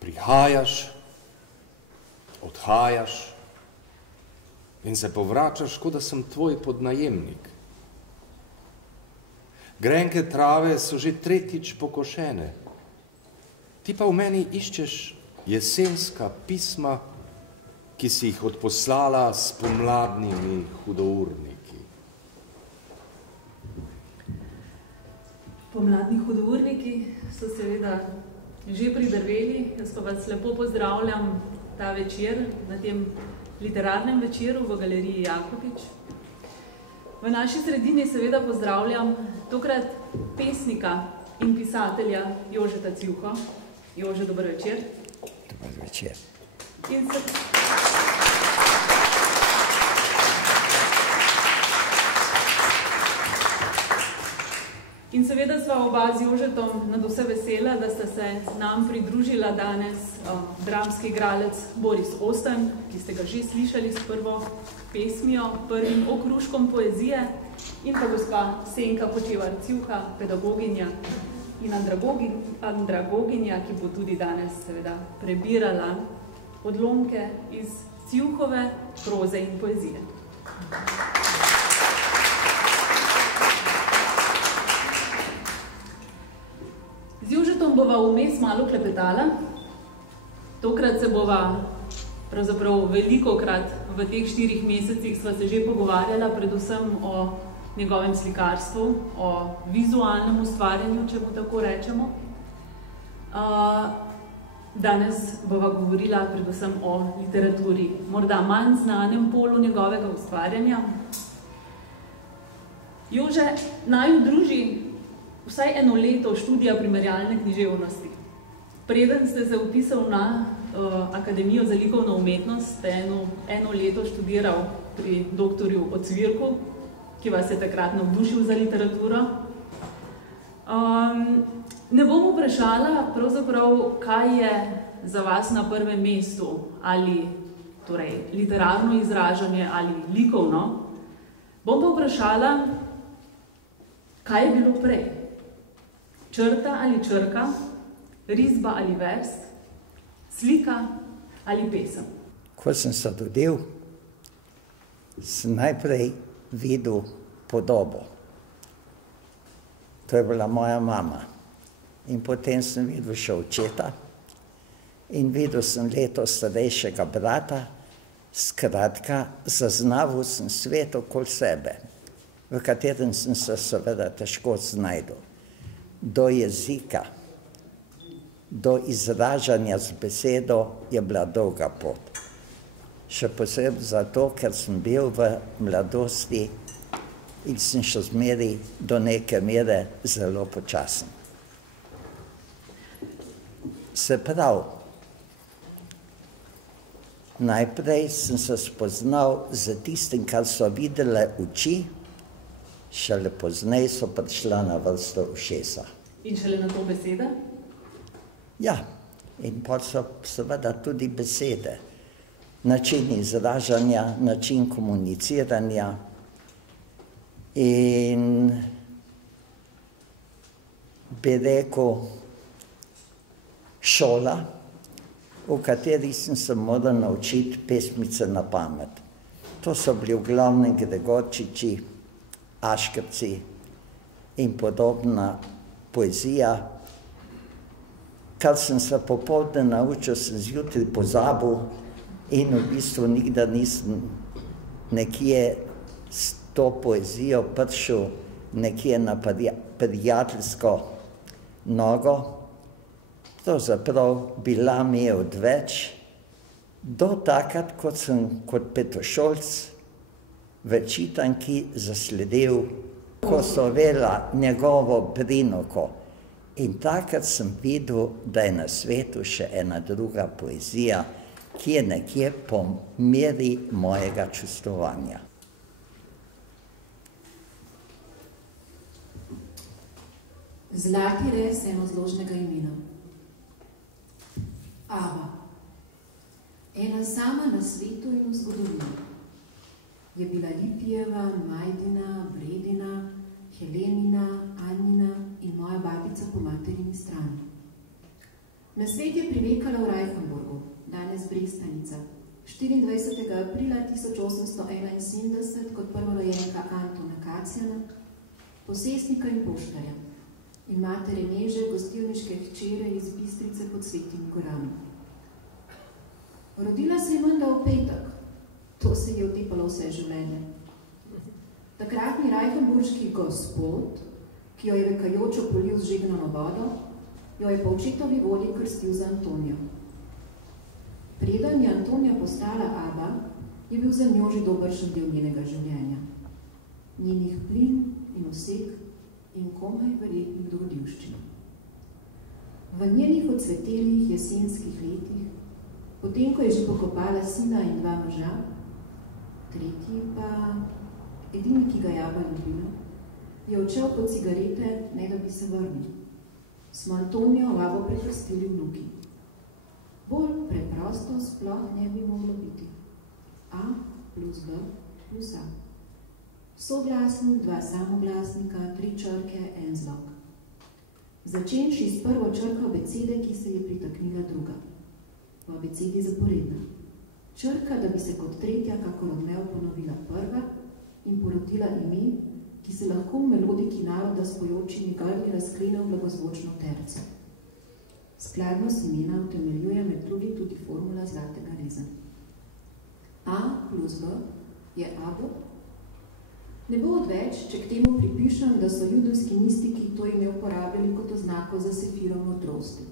Prihajaš, odhajaš in se povračaš, kot da sem tvoj podnajemnik. Grenke trave so že tretjič pokošene. Ti pa v meni iščeš jesenska pisma, ki si jih odposlala s pomladnimi hudourniki. Pomladni hudourniki so seveda že pridrveli. Jaz pa vas lepo pozdravljam ta večer, na tem literarnem večeru v Galeriji Jakopič. V naši sredini seveda pozdravljam tokrat pesnika in pisatelja Jožeta Civko. Jože, dober večer. Dober večer. In seveda sva oba z Jožetom nad vse vesela, da sta se nam pridružila danes dramski igralec Boris Osten, ki ste ga že slišali s prvo pesmijo, prvim okruškom poezije, in pa gospa Senka Počevar Civka, pedagoginja in andragoginja, ki bo tudi danes seveda prebirala odlomke iz Civkove proze in poezije. Z Jožetom bova vmes malo klepetala. Tokrat se bova pravzaprav velikokrat v teh 4 mesecih sva se že pogovarjala predvsem o njegovem slikarstvu, o vizualnem ustvarjanju, če mu tako rečemo. Danes bova govorila predvsem o literaturi, morda manj znanem polu njegovega ustvarjanja. Jože, naju druži vsaj 1 leto študija primerjalne književnosti. Preden ste se vpisal na Akademijo za likovno umetnost, ste 1 leto študiral pri doktorju Ocvirku, ki vas je takrat navdušil za literaturo. Ne bom vprašala pravzaprav, kaj je za vas na prvem mestu, ali torej literarno izražanje ali likovno. Bom pa vprašala, kaj je bilo prej? Črta ali črka, risba ali vers, slika ali pesem. Ko sem se rodil, sem najprej videl podobo. To je bila moja mama. In potem sem videl še očeta in videl sem leto starejšega brata. Skratka, zaznal sem svet okoli sebe, v katerem sem se seveda težko znašel. Do jezika, do izražanja z besedo je bila dolga pot. Še posebej zato, ker sem bil v mladosti in sem še zmeraj do neke mere zelo počasen. Se pravi, najprej sem se spoznal z tistim, kar so videle oči, šele pozneje so prišla na vrsto ušesa. In šele na to besede? Ja, in potem so seveda tudi besede. Način izražanja, način komuniciranja in bi rekel šola, v kateri sem se moral naučiti pesmice na pamet. To so bili v glavnem Gregorčiči, Aškrci in podobna poezija. Kar sem se popoldne naučil, sem zjutraj pozabil in v bistvu nikdar nisem nekje s to poezijo prišel nekje na prijateljsko nogo. Pravzaprav bila mi je odveč, do takrat, kot sem kot petošolc v čitanki zasledil Kosovela, njegovo Brinoko. In takrat sem videl, da je na svetu še ena druga poezija, ki je nekje po meri mojega čustvovanja. Zlati res enozložnega imena. Ava. Ena sama na svetu in v zgodovini. Je bila Lipijeva, Majdina, Bredina, Helenina, Anjina in moja babica po materini strani. Na svet je privekala v Reichenburgu, danes Brestanica, 24. aprila 1871 kot prvorojenka Antona Kacijana, posestnika in poštarja in matere Neže, gostilniške hčere iz Bistrice pod Svetimi gorami. Rodila se je menda v petek, to se je utepalo vse življenje. Takratni reichenburški gospod, ki jo je vekajočo polil z žegnano vodo, jo je po očetovi volji krstil za Antonijo. Preden je Antonija postala aba, je bil za njo že dobršen del njenega življenja. Njenih plin in osek in komaj verjetnih dogodivščin. V njenih odsvetelih jesenskih letih, potem ko je že pokopala sina in 2 moža, tretji pa, edini, ki ga je aba ljubila, je odšel po cigarete, ne da bi se vrnil. Smo Antonijo abo prekrstili vnuki. Bolj preprosto sploh ne bi moglo biti. A plus B plus A. Soglasnik, 2 samoglasnika, 3 črke, 1 zlog. Začenši s prvo črko abecede, ki se je pritaknila druga. V abecedi zaporedna. Črka, da bi se kot tretja, kakor odmev, ponovila prva in porodila ime, ki se lahko v melodiki naroda s pojočimi grdi razklene v blagozvočno terco. Skladnost imena utemeljuje med drugim tudi formula zlatega reza. A plus B je abo. Ne bo odveč, če k temu pripišem, da so judovski mistiki to ime uporabljali kot oznako za sefiro modrosti.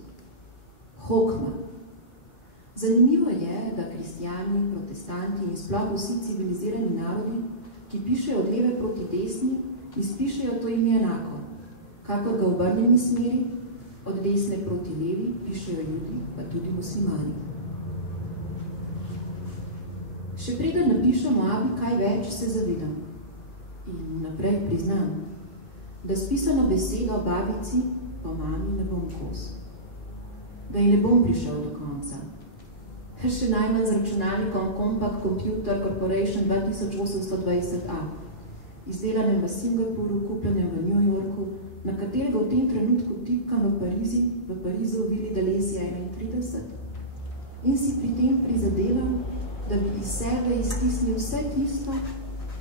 Hokma. Zanimivo je, da kristjani, protestanti in sploh vsi civilizirani narodi, ki pišejo od leve proti desni, izpišejo to ime enako, kakor ga v obrnjeni smeri, od desne proti levi, pišejo Judi, pa tudi muslimani. Še preden napišemo abi kaj več, se zavedam in naprej priznam, da s pisano besedo babici po mami ne bom kos, da ji ne bom prišel do konca. Še najmanj z računalnikom Compaq Computer Corporation 2820A, izdelanem v Singapuru, kupljenem v New Yorku, na katerega v tem trenutku tipkam v Parizu Vili D'Alessio 31 in si pri tem prizadevam, da bi iz sebe iztisnil vse tisto,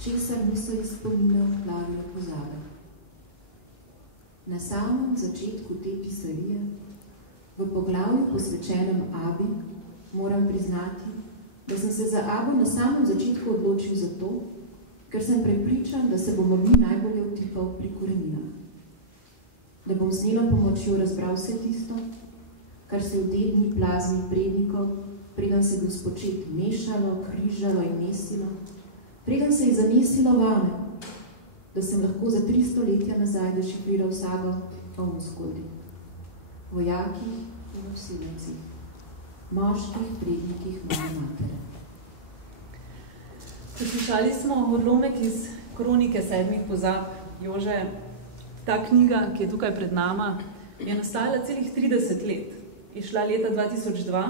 česar niso iz spomina odplavili pozabe. Na samem začetku te pisarije, v poglavju posvečenem abi, moram priznati, da sem se za abo na samem začetku odločil zato, ker sem prepričan, da se bomo mi najbolje vtipal pri koreninah. Da bom s njeno pomočjo razbral vse tisto, kar se v te dni plaznih prednikov, preden se bo spočet mešalo, križalo in mesilo, preden se je zamesilo vame, da sem lahko za 3 stoletja nazaj dešifriral sago o Muskoldi, vojakih in vsilencih, moških prednikih moje matere. Poslušali smo odlomek iz Kronike 7 pozab. Jože, ta knjiga, ki je tukaj pred nama, je nastajala celih 30 let. Je šla leta 2002,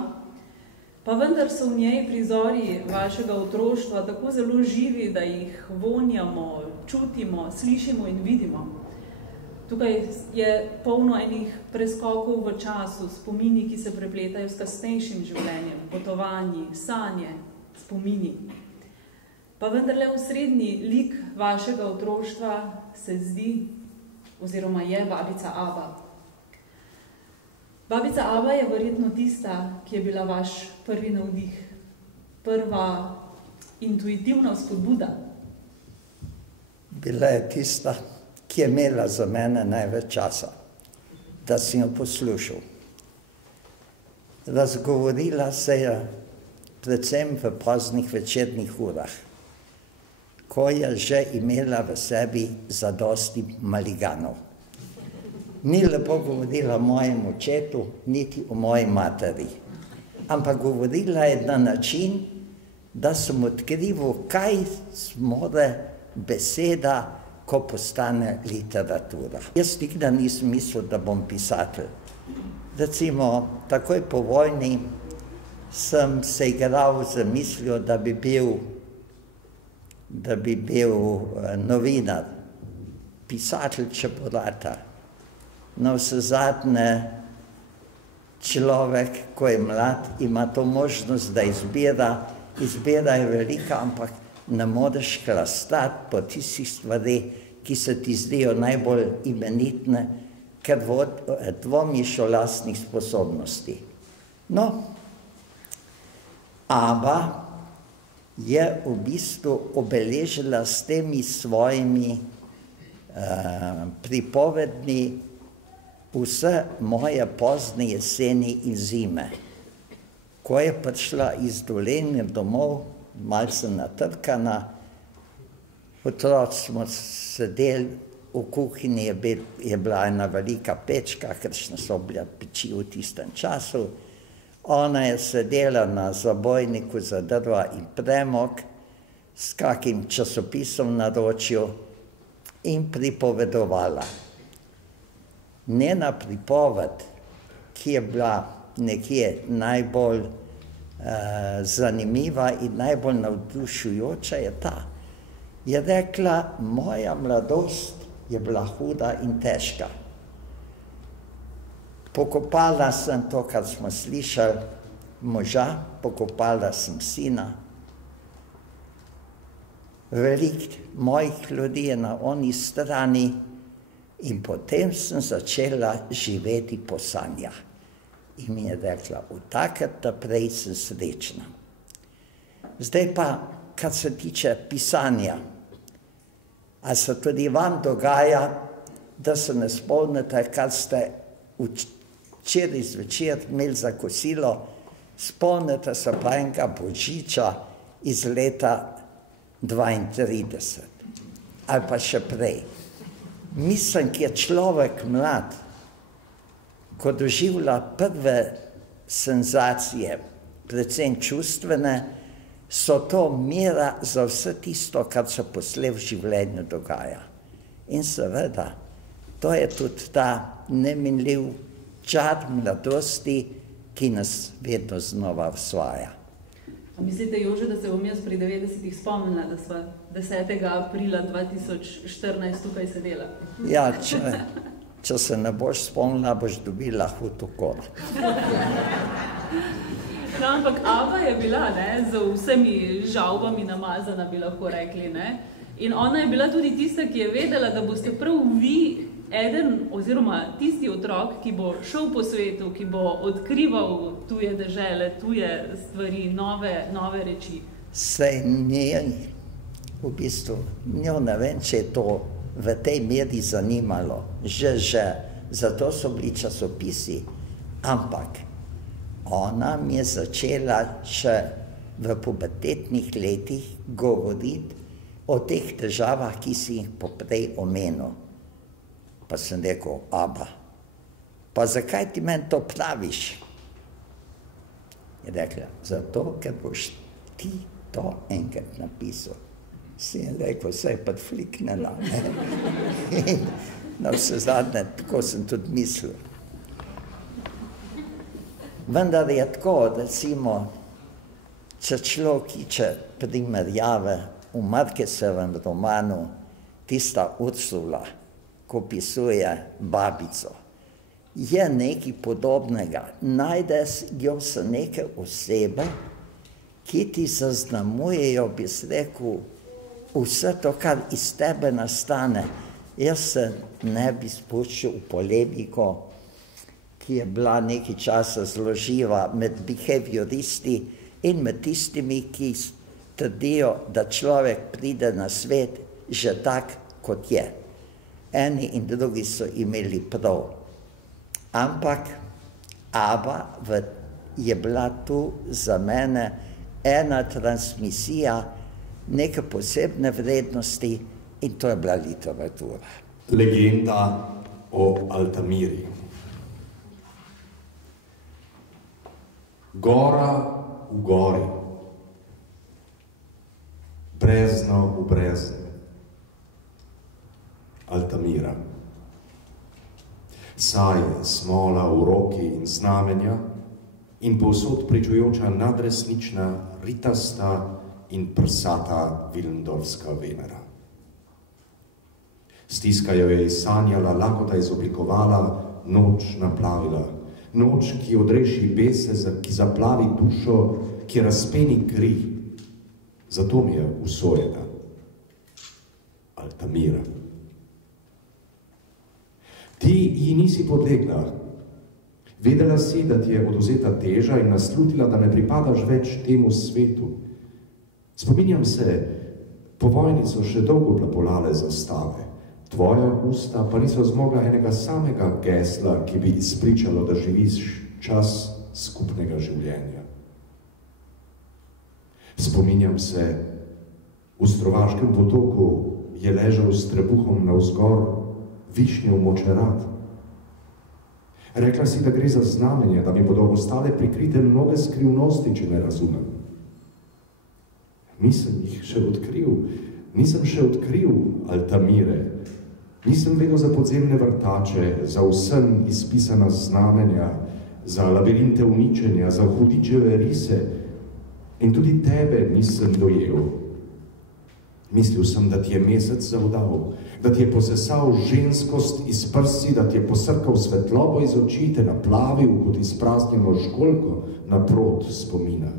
pa vendar so v njej prizori vašega otroštva tako zelo živi, da jih vonjamo, čutimo, slišimo in vidimo. Tukaj je polno enih preskokov v času, spomini, ki se prepletajo s kasnejšim življenjem, potovanji, sanje, spomini. Pa vendarle osrednji lik vašega otroštva se zdi, oziroma je babica Aba. Babica Aba je verjetno tista, ki je bila vaš prvi navdih, prva intuitivna vzpodbuda. Bila je tista, ki je imela za mene največ časa, da sem jo poslušal. Razgovorila se je predvsem v poznih večernih urah, ko je že imela v sebi zadosti maliganov. Ni lepo govorila o mojem očetu, niti o moji materi, ampak govorila je na način, da sem odkrival, kaj zmore beseda, ko postane literatura. Jaz nikdar nisem mislil, da bom pisatelj. Recimo, takoj po vojni sem se igral z mislijo, da bi bil novinar, pisatelj, če bo rata. Na vsezadnje, človek, ko je mlad, ima to možnost, da izbira je velika, ampak ne moreš hlastati po tistih stvari, ki se ti zdijo najbolj imenitne, ker dvomiš o lastnih sposobnosti. No, Aba je v bistvu obeležila s temi svojimi pripovedmi vse moje pozne jeseni in zime. Ko je prišla iz Dolenje domov, malce natrkana, otroci smo sedeli v kuhinji, je bila ena velika pečka, kakšne so bile peči v tistem času. Ona je sedela na zabojniku za drva in premog s kakim časopisom na naročju in pripovedovala. Njena pripoved, ki je bila nekje najbolj zanimiva in najbolj navdušujoča, je ta. Je rekla, moja mladost je bila huda in težka. Pokopala sem to, kar smo slišali, moža, pokopala sem sina. Veliko mojih ljudi je na oni strani in potem sem začela živeti po sanjah. In mi je rekla, od takrat naprej sem srečna. Zdaj pa, kar se tiče pisanja, a se tudi vam dogaja, da se ne spomnite, kar ste včeraj zvečer imeli za kosilo, spomnite se pa enega božiča iz leta 32 ali pa še prej. Mislim, ki je človek mlad, ko doživlja prve senzacije, predvsem čustvene, so to mera za vse tisto, kar se poslej v življenju dogaja. In seveda, to je tudi ta neminljiv čar mladosti, ki nas vedno znova osvaja. A mislite, Jože, da se bom jaz pri 90-ih spomnila, da sva 10. aprila 2014 tukaj sedela? Ja, če se ne boš spomnila, boš dobila hud ukor. No, ampak Aba je bila, z vsemi žalbami namazana, bi lahko rekli, In ona je bila tudi tista, ki je vedela, da boste prav vi eden oziroma tisti otrok, ki bo šel po svetu, ki bo odkrival tuje dežele, tuje stvari, nove reči. Sej v bistvu, njo ne vem, če je to v tej meri zanimalo. Že, zato so bili časopisi. Ampak ona mi je začela še v pubertetnih letih govoriti o teh težavah, ki si jih poprej omenil. Pa sem rekel, Aba, pa zakaj ti meni to praviš? Je rekla, zato, ker boš ti to enkrat napisal. Si je rekel, vse je podfliknila. In na vse zadnje, tako sem tudi mislil. Vendar je tako, recimo, če človek iče primerjave v Marquezovem romanu, tista Ursula, ko opisuje babico, je nekaj podobnega. Najdeš se neke osebe, ki ti zaznamujejo, bi se rekel, vse to, kar iz tebe nastane. Jaz se ne bi spuščal v polemiko, ki je bila nekaj časa zloživa med behavioristi in med tistimi, ki trdijo, da človek pride na svet že tak, kot je. Eni in drugi so imeli prav. Ampak Aba je bila tu za mene ena transmisija neke posebne vrednosti in to je bila literatura. Legenda o Altamiri. Gora v gori, brezno v brezni. Altamira. Saje, smola v roki in znamenja in povsod pričujoča nadresnična, ritasta in prsata Vilndorska Venera. Stiska jo je sanjala, lakota izoblikovala, noč naplavila, noč, ki odreši bese, ki zaplavi dušo, ki razpeni kri. Zato mi je usojena Altamira. Ti ji nisi podlegla. Vedela si, da ti je odvzeta teža in naslutila, da ne pripadaš več temu svetu. Spominjam se, po vojni so še dolgo plapolale zastave. Tvoja usta pa niso zmogla enega samega gesla, ki bi izpričalo, da živiš čas skupnega življenja. Spominjam se, v Strovaškem potoku je ležal s trebuhom navzgor višnjev močerat. Rekla si, da gre za znamenje, da mi bodo ostale prikrite mnoge skrivnosti, če ne razumem. Nisem še odkril Altamire. Nisem vedel za podzemne vrtače, za vsem izpisana znamenja, za labirinte uničenja, za hudičeve rise. In tudi tebe nisem dojel. Mislil sem, da ti je mesec zavdal, da ti je posesal ženskost iz prsi, da ti je posrkal svetlobo iz oči, te naplavil kot izpraznjeno žgoljko naprot spomina.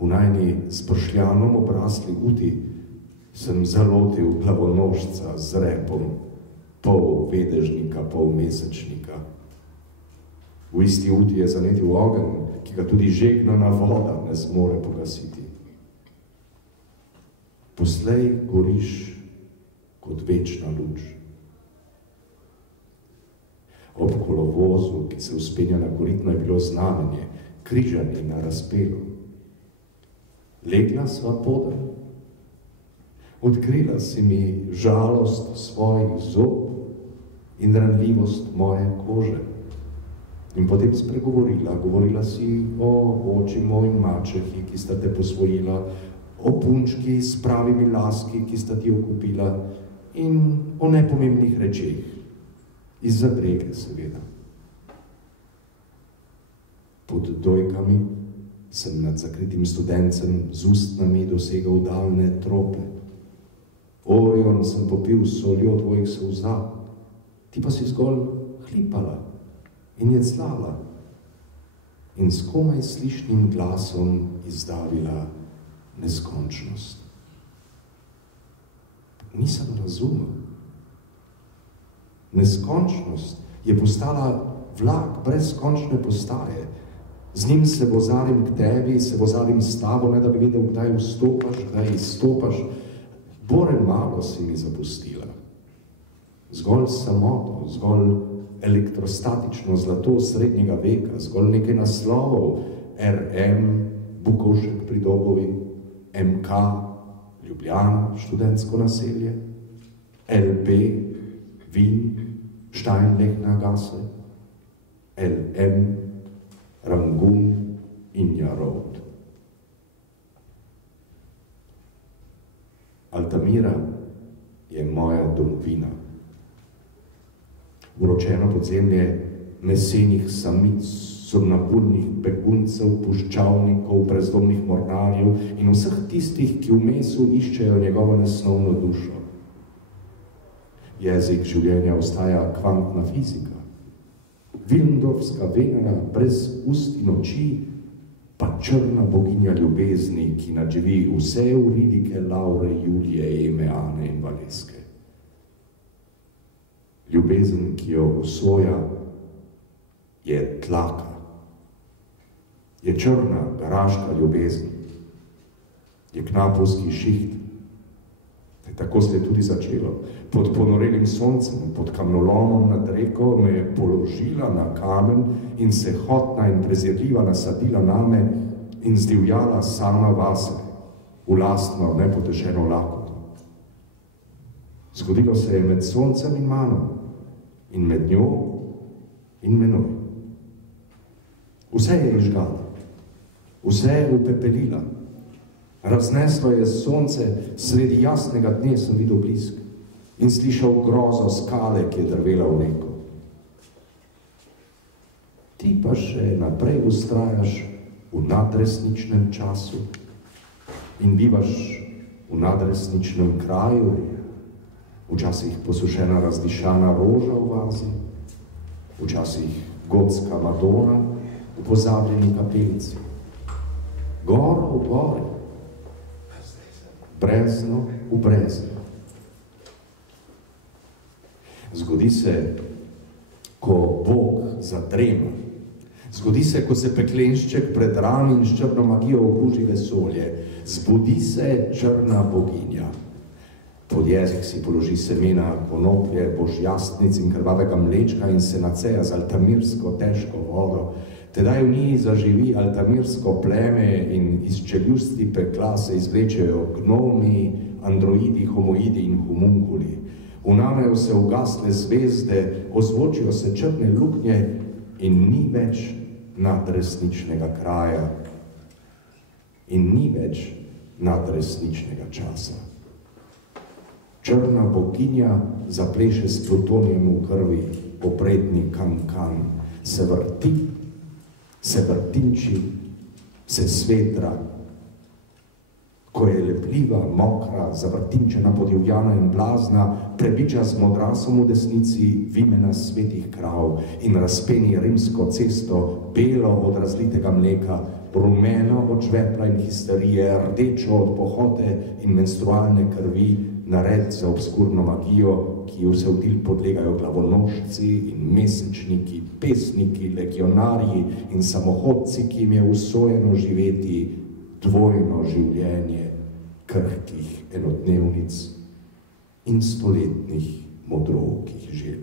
V najni s pršljanom obrasli uti sem zalotil glavonožca z repom, pol vedežnika, pol mesečnika. V isti uti je zanetil ogenj, ki ga tudi žegnana voda ne zmore pogasiti. Poslej goriš kot večna luč. Ob kolovozu, ki se vzpenja na Koritno, je bilo znamenje, križanje na razpelu. Legla sva podaj. Odkrila si mi žalost svojih zob in ranljivost moje kože. In potem spregovorila, govorila si o oči moj mačehi, ki sta te posvojila, o punčki s pravimi laski, ki sta ti jo kupila, in o nepomembnih rečeh, izza brege seveda. Pod dojkami sem nad zakritim studencem z ustnami dosegal daljne trope. Orion sem popil s soljo tvojih solza, ti pa si zgolj hlipala in jeclala in s komaj slišnim glasom izdavila neskončnost. Nisem razumel. Neskončnost je postala vlak brez končne postaje. Z njim se vozalim k tebi, se vozalim s tabo, ne da bi vedel, kdaj vstopaš, kdaj izstopaš. Bore malo si mi zapustila. Zgolj samoto, zgolj elektrostatično zlato srednjega veka, zgolj nekaj naslovov, RM, Bukovšek pri Dobovi, MK, Ljubljana, študentsko naselje, LB, Wien, Steinlechner Gasse, LM, Rangun, Inja Road. Altamira je moja domovina. Uročeno podzemlje mesenih samic, somnambulnih beguncev, puščavnikov, brezdomnih mornarjev in vseh tistih, ki v mesu iščejo njegovo nesnovno dušo. Jezik življenja ostaja kvantna fizika. Willendorfska Venera brez ust in oči, pa črna boginja ljubezni, ki nadživi vse Euridike, Laure, Julije, Eme, Ane in Valeske. Ljubezen, ki jo usvoja, je tlaka. Je črna, garaška ljubezen. Je knapovski šiht. Tako se je tudi začelo. Pod ponorelim soncem, pod kamnolomom nad reko me je položila na kamen in se hotna in prezirljiva nasadila name in zdivjala sama vase, v lastno nepotešeno lakoto. Zgodilo se je med soncem in mano, in med njo in menoj. Vse je izžgala, vse je upepelila. Razneslo je sonce, sredi jasnega dne sem videl blisk in slišal grozo skale, ki je drvela v reko. Ti pa še naprej ustrajaš v nadresničnem času in bivaš v nadresničnem kraju, včasih posušena razdišana roža v vazi, včasih gotska Madona v pozabljeni kapelici. Goro v gori, brezno v brezno. Zgodi se, ko Bog zadrema. Zgodi se, ko se peklenšček pred rami in s črno magijo okuži vesolje. Zbudi se črna boginja. Pod jezik si položi semena konoplje, božjastnic in krvavega mlečka in se naceja z altamirsko težko vodo. Tedaj v njih zaživi altamirsko pleme in iz čeljusti pekla se izvlečejo gnomi, androidi, homoidi in homunkuli. Unamejo se ugasle zvezde, ozvočijo se črne luknje in ni več nadresničnega kraja in ni več nadresničnega časa. Črna boginja zapleše s plutonijem v krvi, opredni kankan, se vrti, se vrtinči, se svetra. Ko je lepljiva, mokra, zavrtinčena, podivjana in blazna, prebiča z modrasom v desnici vimena svetih krav in razpeni rimsko cesto, belo od razlitega mleka, rumeno od žvepla in histerije, rdečo od pohote in menstrualne krvi, nared za obskurno magijo, ki jo se vdil podlegajo glavonožci in mesečniki, pesniki, legionarji in samohodci, ki jim je usojeno živeti dvojno življenje krhkih enodnevnic in stoletnih modrookih žel.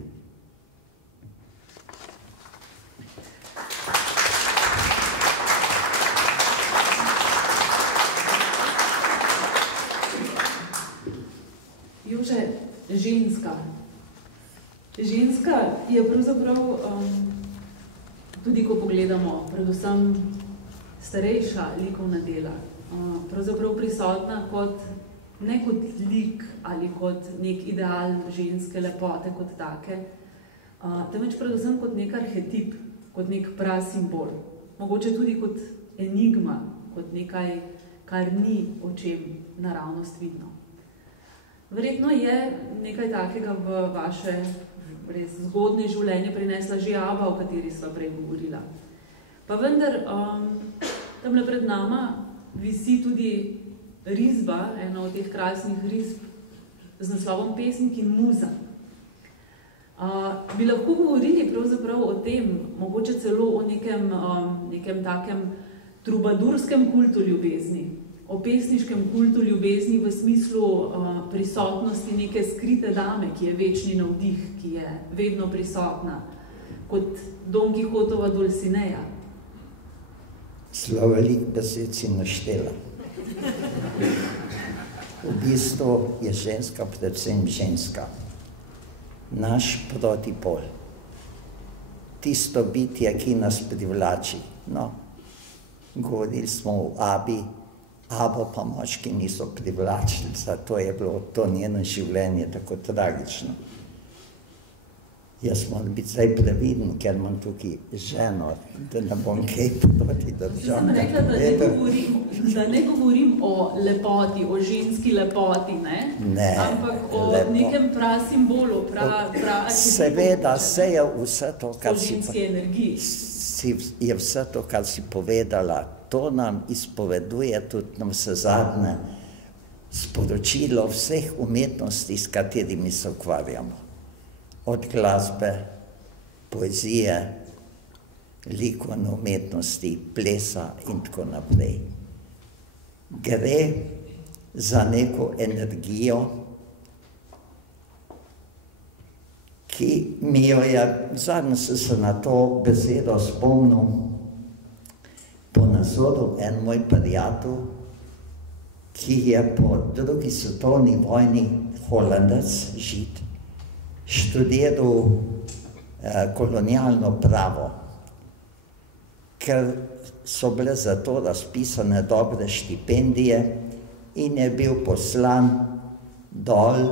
Jože, ženska. Ženska je pravzaprav, tudi ko pogledamo, predvsem starejša likovna dela, pravzaprav prisotna kot, ne kot lik ali kot nek ideal ženske lepote kot take, temveč predvsem kot nek arhetip, kot nek prasimbol, mogoče tudi kot enigma, kot nekaj, kar ni očem naravnost vidno. Verjetno je nekaj takega v vaše res zgodne življenje prinesla že Aba, o kateri sva prej govorila. Pa vendar, tamle pred nama visi tudi risba, ena od teh krasnih risb z naslovom Pesnik in muza. Bi lahko govorili pravzaprav o tem, mogoče celo o nekem takem trubadurskem kultu ljubezni, o pesniškem kultu ljubezni v smislu prisotnosti neke skrite dame, ki je večni navdih, ki je vedno prisotna, kot Don Quixotova Dulcinea. Zelo veliko besed si naštela. V bistvu je ženska predvsem ženska. Naš protipol. Tisto bitje, ki nas privlači. No, govorili smo o Abi, Abo pa moški niso privlačili, zato je bilo to njeno življenje tako tragično. Jaz moram biti zdaj previden, ker imam tukaj ženo, da ne bom kaj proti državam. Sem rekla, da ne govorim o lepoti, o ženski lepoti, ne? Ampak o nekem prasimbolu, seveda, vse je vse to, kar je vse to, kar si povedala. To nam izpoveduje tudi nam vse zadnje sporočilo vseh umetnosti, s katerimi se ukvarjamo. Od glasbe, poezije, likovne umetnosti, plesa in tako naprej. Gre za neko energijo, ki mi jo je, zadnje se na to besedo spomnil, po nazoru en moj prijatelj, ki je po drugi svetovni vojni Holandec, Žid, študiral kolonialno pravo, ker so bile za to razpisane dobre štipendije in je bil poslan dol,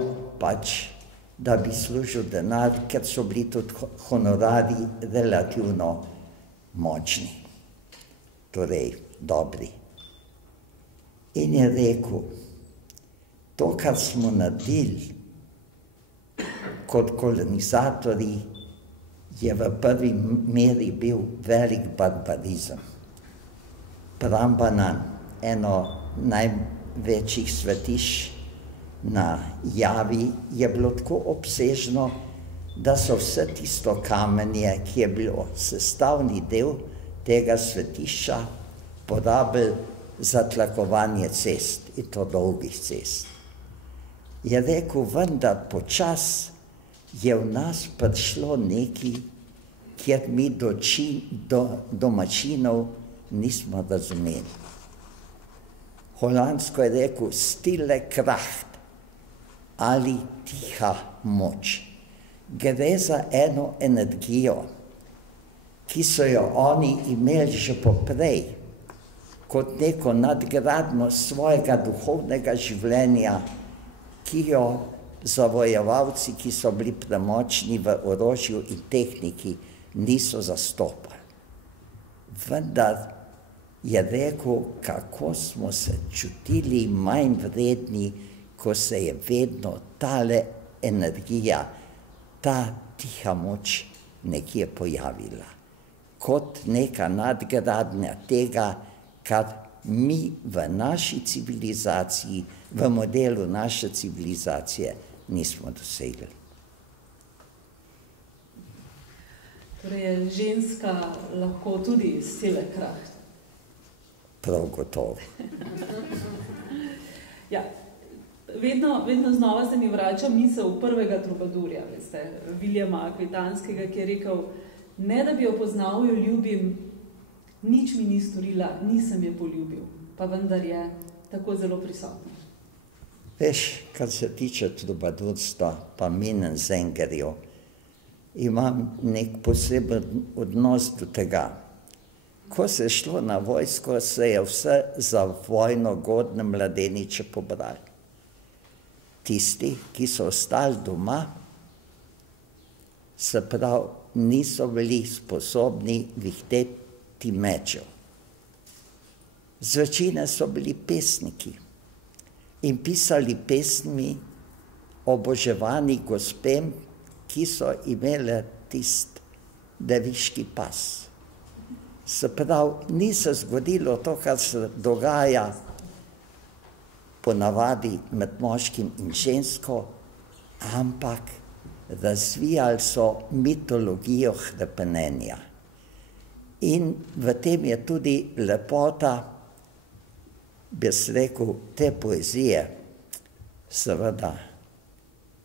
da bi služil denar, ker so bili tudi honorarji relativno močni. Torej, dobri. In je rekel, to, kar smo naredili kot kolonizatorji, je v prvi meri bil velik barbarizem. Prambanan, eno največjih svetišč na Javi, je bilo tako obsežno, da so vse tisto kamenje, ki je bilo sestavni del tega svetišča, porabili za tlakovanje cest, in to dolgih cest. Je rekel, vendar počas je v nas prišlo nekaj, kjer mi domačinov nismo razumeli. Holandsko je rekel stille kraft ali tiha moč. Gre za eno energijo, ki so jo oni imeli že poprej, kot neko nadgradno svojega duhovnega življenja, ki jo zavojevalci, ki so bili premočni v orožju in tehniki, niso zastopali. Vendar je rekel, kako smo se čutili manj vredni, ko se je vedno tale energija, ta tiha moč nekje pojavila. Kot neka nadgradnja tega, kar mi v naši civilizaciji, v modelu naše civilizacije nismo dosegli. Torej je ženska lahko tudi stille kraft. Prav gotovo. Ja, vedno znova se mi vrača misel prvega trubadurja, veste, Viljama Akvitanskega, ki je rekel, ne da bi jo poznal, jo ljubim, nič mi ni storila, nisem je poljubil, pa vendar je tako zelo prisotna. Veš, kar se tiče trubadurstva, pa Minnesengerjev, imam nek poseben odnos do tega. Ko se je šlo na vojsko, se je vse za vojno godne mladeniče pobrali. Tisti, ki so ostali doma, se pravi, niso bili sposobni vihteti mečev. Zvečine so bili pesniki in pisali pesmi oboževani gospem, ki so imele tist deviški pas. Se pravi, ni se zgodilo to, kar se dogaja ponavadi med moškim in žensko, ampak razvijali so mitologijo hrepenenja. In v tem je tudi lepota, bi se rekel, te poezije. Seveda,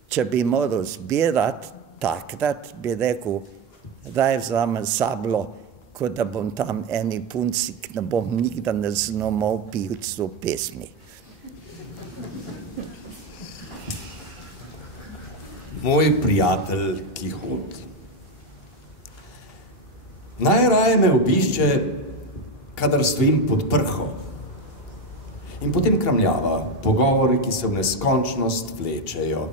če bi moral zbirati, takrat bi rekel, daj vzamem sablo, kot da bom tam eni punci, ki ne bom nikdar ne znomal pivcu pesmi. Moj prijatelj Kihot. Najraje me obišče, kadar stojim pod prho in potem kramljava pogovori, ki se v neskončnost vlečejo.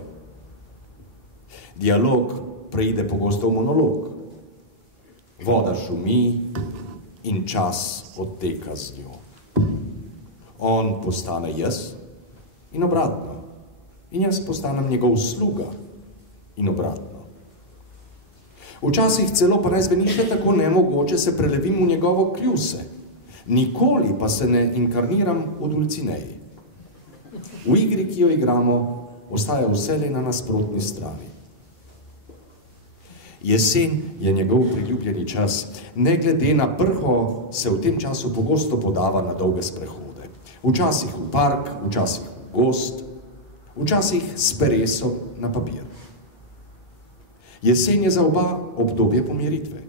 Dialog preide pogosto v monolog. Voda šumi in čas odteka z njo. On postane jaz in obratno. In jaz postanem njegov sluga in obratno. Včasih celo pa naj zveni še tako nemogoče, se prelevim v njegovo kljuse. Nikoli pa se ne inkarniram v Dulcineji. V igri, ki jo igramo, ostaja vselej na nasprotni strani. Jesen je njegov priljubljeni čas. Ne glede na prho se v tem času pogosto podava na dolge sprehode. Včasih v park, včasih v gozd, včasih s pereso na papir. Jesen je za oba obdobje pomiritve.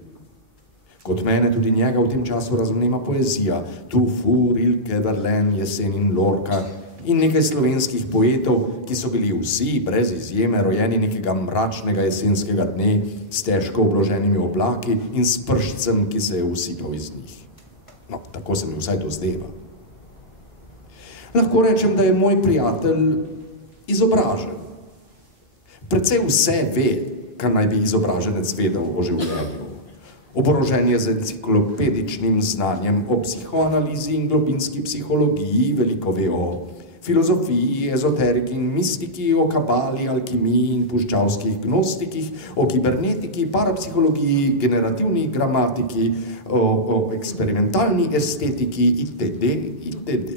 Kot mene tudi njega v tem času razumema poezija. Tu Fu, Rilke, Verlaine, Jesenin, Lorca in nekaj slovenskih poetov, ki so bili vsi, brez izjeme, rojeni nekega mračnega jesenskega dne s težko obloženimi oblaki in s pršcem, ki se je usipal iz njih. No, tako se mi vsaj to zdeva. Lahko rečem, da je moj prijatelj izobražen. Precej vse ve, kar naj bi izobraženec vedel o življenju. Oborožen je z enciklopedičnim znanjem o psihoanalizi in globinski psihologiji, veliko ve o filozofiji, ezoteriki in mistiki, o kabali, alkimiji in puščavskih gnostikih, o kibernetiki, parapsihologiji, generativni gramatiki, o eksperimentalni estetiki itd. itd.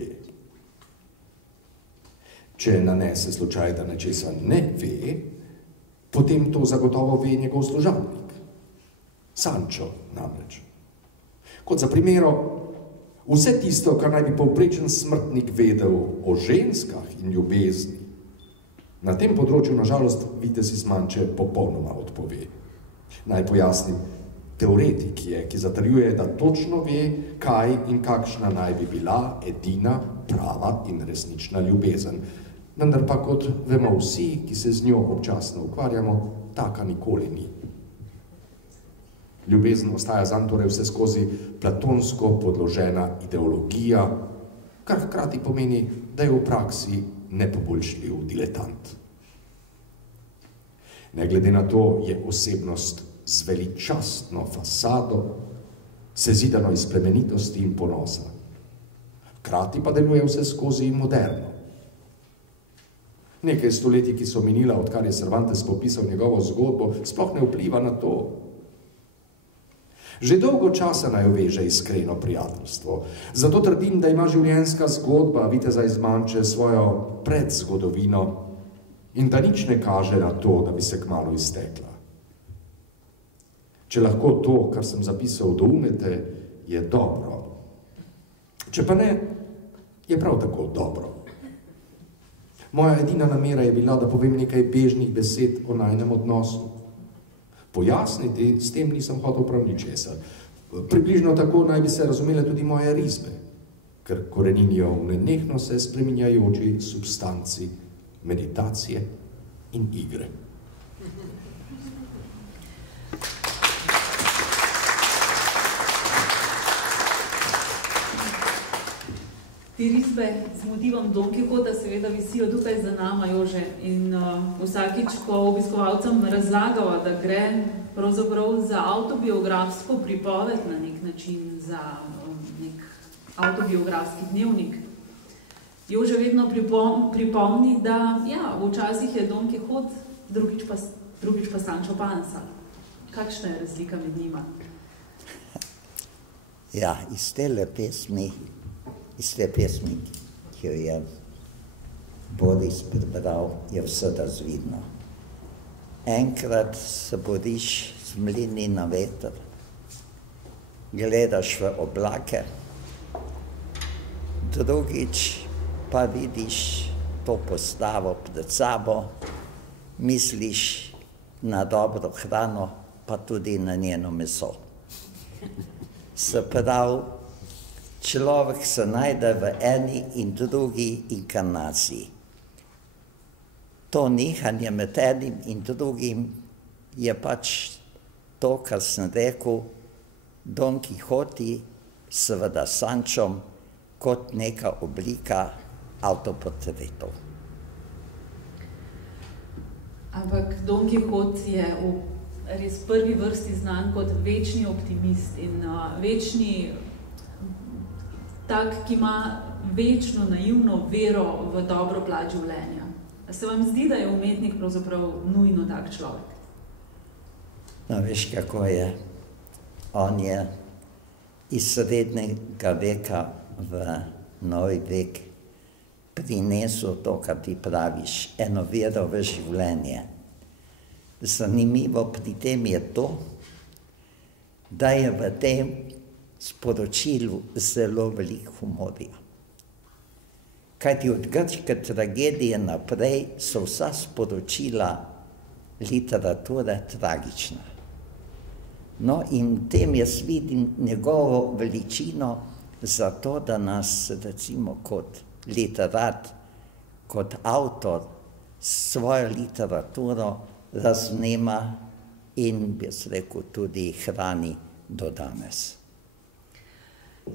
Če nanese slučaj, da nečesa ne ve, potem to zagotovo ve njegov služabnik. Sančo namreč. Kot za primero, vse tisto, kar naj bi povprečen smrtnik vedel o ženskah in ljubezni, na tem področju, nažalost, Vitez iz Manče popolnoma odpove. Naj pojasnim, teoretik je, ki zatrjuje, da točno ve, kaj in kakšna naj bi bila edina, prava in resnična ljubezen. Vendar pa, kot vemo vsi, ki se z njo občasno ukvarjamo, taka nikoli ni. Ljubezen ostaja zanj torej vse skozi platonsko podložena ideologija, kar hkrati pomeni, da je v praksi nepoboljšljiv diletant. Ne glede na to je osebnost z veličastno fasado, sezidano iz plemenitosti in ponosa. Hkrati pa deluje vse skozi moderno. Nekaj stoletij, ki so minila, odkar je Cervantes popisal njegovo zgodbo, sploh ne vpliva na to. Že dolgo časa naj veže iskreno prijateljstvo. Zato trdim, da ima življenjska zgodba Viteza iz Manče svojo predzgodovino in da nič ne kaže na to, da bi se kmalu iztekla. Če lahko to, kar sem zapisal, doumete, je dobro. Če pa ne, je prav tako dobro. Moja edina namera je bila, da povem nekaj bežnih besed o najnem odnosu. Pojasniti, s tem nisem hotel prav ničesar. Približno tako naj bi se razumele tudi moje risbe, ker koreninijo v nenehno se spreminjajoči substanci meditacije in igre. Te risbe z motivom Don Quixota seveda visijo tukaj za nama, Jože, in vsakič, ko obiskovalcem razlagava, da gre pravzaprav za avtobiografsko pripoved na nek način, za nek avtobiografski dnevnik, Jože vedno pripomni, da ja, včasih je Don Quixot, drugič pa Sancho Panza. Kakšna je razlika med njima? Ja, iz te pesmi, ki jo je Boris prebral, je vse razvidno. Enkrat se bodiš z mlini na veter, gledaš v oblake, drugič pa vidiš to postavo pred sabo, misliš na dobro hrano, pa tudi na njeno meso. Se pravi, človek se najde v eni in drugi inkarnaciji. To nihanje med enim in drugim je pač to, kar sem rekel, Don Quixoti, seveda Sančom, kot neka oblika avtoportretov. Ampak Don Quixot je v res prvi vrsti znan kot večni optimist in večni tak, ki ima večno naivno vero v dobro plat življenja. A se vam zdi, da je umetnik pravzaprav nujno tak človek? No, veš, kako je. On je iz srednjega veka v novi vek prinesel to, kar ti praviš, eno vero v življenje. Zanimivo pri tem je to, da je v tem sporočilu zelo veliko humorja. Kajti od grške tragedije naprej so vsa sporočila literature tragična. No, in v tem jaz vidim njegovo veličino zato, da nas recimo kot literat, kot avtor svojo literaturo raznema in, bi jaz rekel, tudi hrani do danes.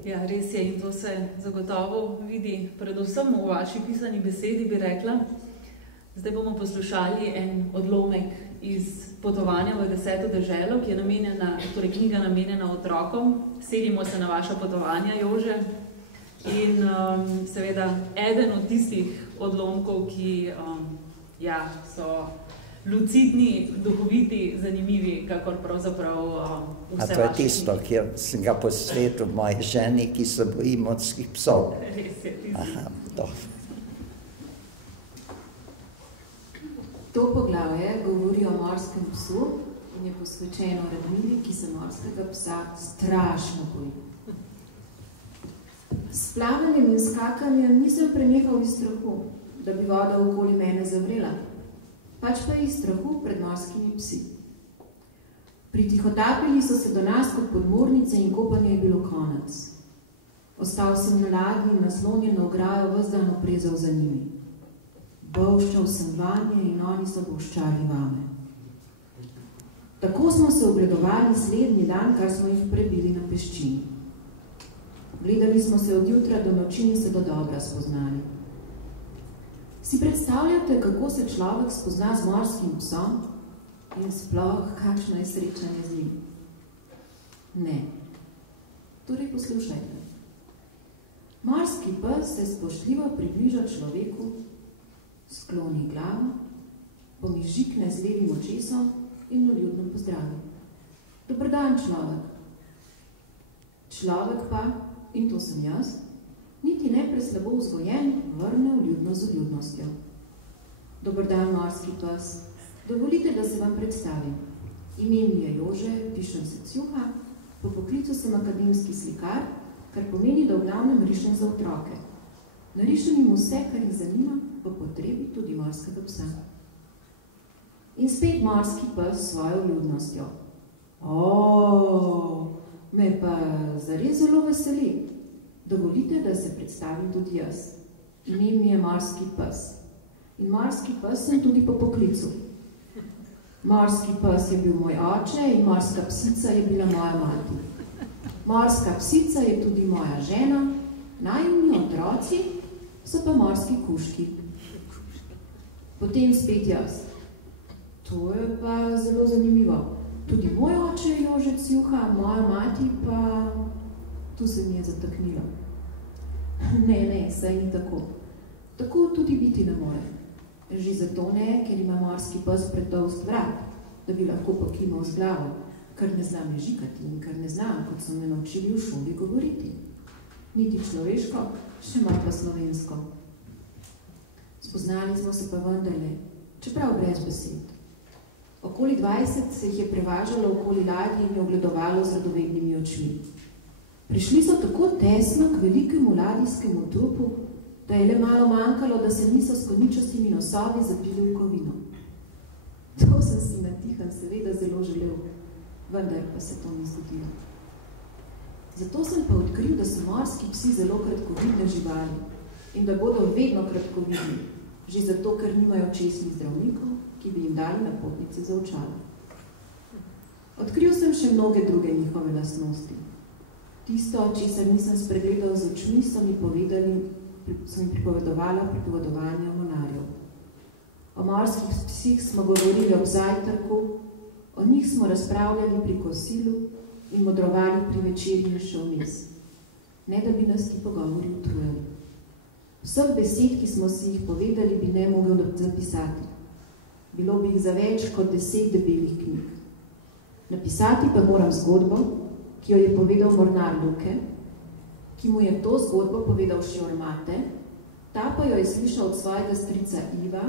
Ja, res je, in to se zagotovo vidi predvsem v vaši pisani besedi, bi rekla. Zdaj bomo poslušali en odlomek iz Potovanja v 10. deželo, ki je namenjena, torej knjiga namenjena otrokom. Selimo se na vaša potovanja, Jože. In seveda eden od tistih odlomkov, ki so lucidni, duhoviti, zanimivi, kakor pravzaprav vse vaše. A to je tisto, kjer sem ga posvetil moji ženi, ki se boji morskih psov. Res je, tisto. Aha, dobro. To poglavje govori o morskem psu in je posvečeno Radmili, ki se morskega psa strašno boji. S plavanjem in skakanjem nisem prenehal iz strahu, da bi voda okoli mene zavrela, pač pa iz strahu pred morskimi psi. Pritihotapili so se do nas kot podmornice in kopanje je bilo konec. Ostal sem na ladji in naslonjen na ograjo ves dan oprezal za njimi. Bolščal sem vanje in oni so bolščali vame. Tako smo se ogledovali slednji dan, kar smo jih prebili na peščini. Gledali smo se od jutra do noči in se do dobra spoznali. Si predstavljate, kako se človek spozna z morskim psom in sploh, kakšno je srečanje z njim? Ne. Torej poslušajte. Morski pes se spoštljivo približa človeku, skloni glavo, pomižikne z levim očesom in vljudno pozdravi. Dober dan, človek. Človek pa, in to sem jaz, niti ne preslabo vzgojen, vrne vljudno z vljudnostjo. Dober dan, morski pes. Dovolite, da se vam predstavim. Ime mi je Jože, pišem se Cjuha, po poklicu sem akademski slikar, kar pomeni, da v glavnem rišem za otroke. Narišem jim vse, kar jih zanima, po potrebi tudi morskega psa. In spet morski pes s svojo vljudnostjo. Me pa zares zelo veseli. Dovolite, da se predstavim tudi jaz. Ime mi je morski pes. In morski pes sem tudi po poklicu. Morski pes je bil moj oče in morska psica je bila moja mati. Morska psica je tudi moja žena, najemni otroci so pa morski kužki. Potem spet jaz. To je pa zelo zanimivo. Tudi moj oče je Jože Cjuha, moja mati pa... Tu se mi je zataknilo. Ne, saj ni tako. Tako tudi biti ne more. Že zato ne, ker ima morski pes predolg vrat, da bi lahko pokimal z glavo, kar ne znam ježikati in kar ne znam, kot so me naučili v šoli govoriti. Niti človeško, še malo pa slovensko. Spoznali smo se pa vendarle, čeprav brez besed. Okoli 20 se jih je prevažalo okoli ladje in je ogledovalo z radovednimi očmi. Prišli so tako tesno k velikemu ladijskemu trupu, da je le malo manjkalo, da se niso s koničastimi nosovi zapili v kovino. To sem si na tihem seveda zelo želel, vendar pa se to ni zgodilo. Zato sem pa odkril, da so morski psi zelo kratkovidne živali in da bodo vedno kratkovidni, že zato, ker nimajo očesnih zdravnikov, ki bi jim dali napotnice za očala. Odkril sem še mnoge druge njihove lastnosti. Tisto, česar nisem spregledal z očmi, so mi pripovedovala pripovedovanja monarjev. O morskih psih smo govorili ob zajtrku, o njih smo razpravljali pri kosilu in modrovali pri večerji še vmes, ne da bi nas ti pogovori utrujali. Vseh besed, ki smo si jih povedali, bi ne mogel zapisati. Bilo bi jih za več kot 10 debelih knjig. Napisati pa moram zgodbo, ki jo je povedal mornar Luke, ki mu je to zgodbo povedal Šiormate, ta pa jo je slišal od svojega strica Iva,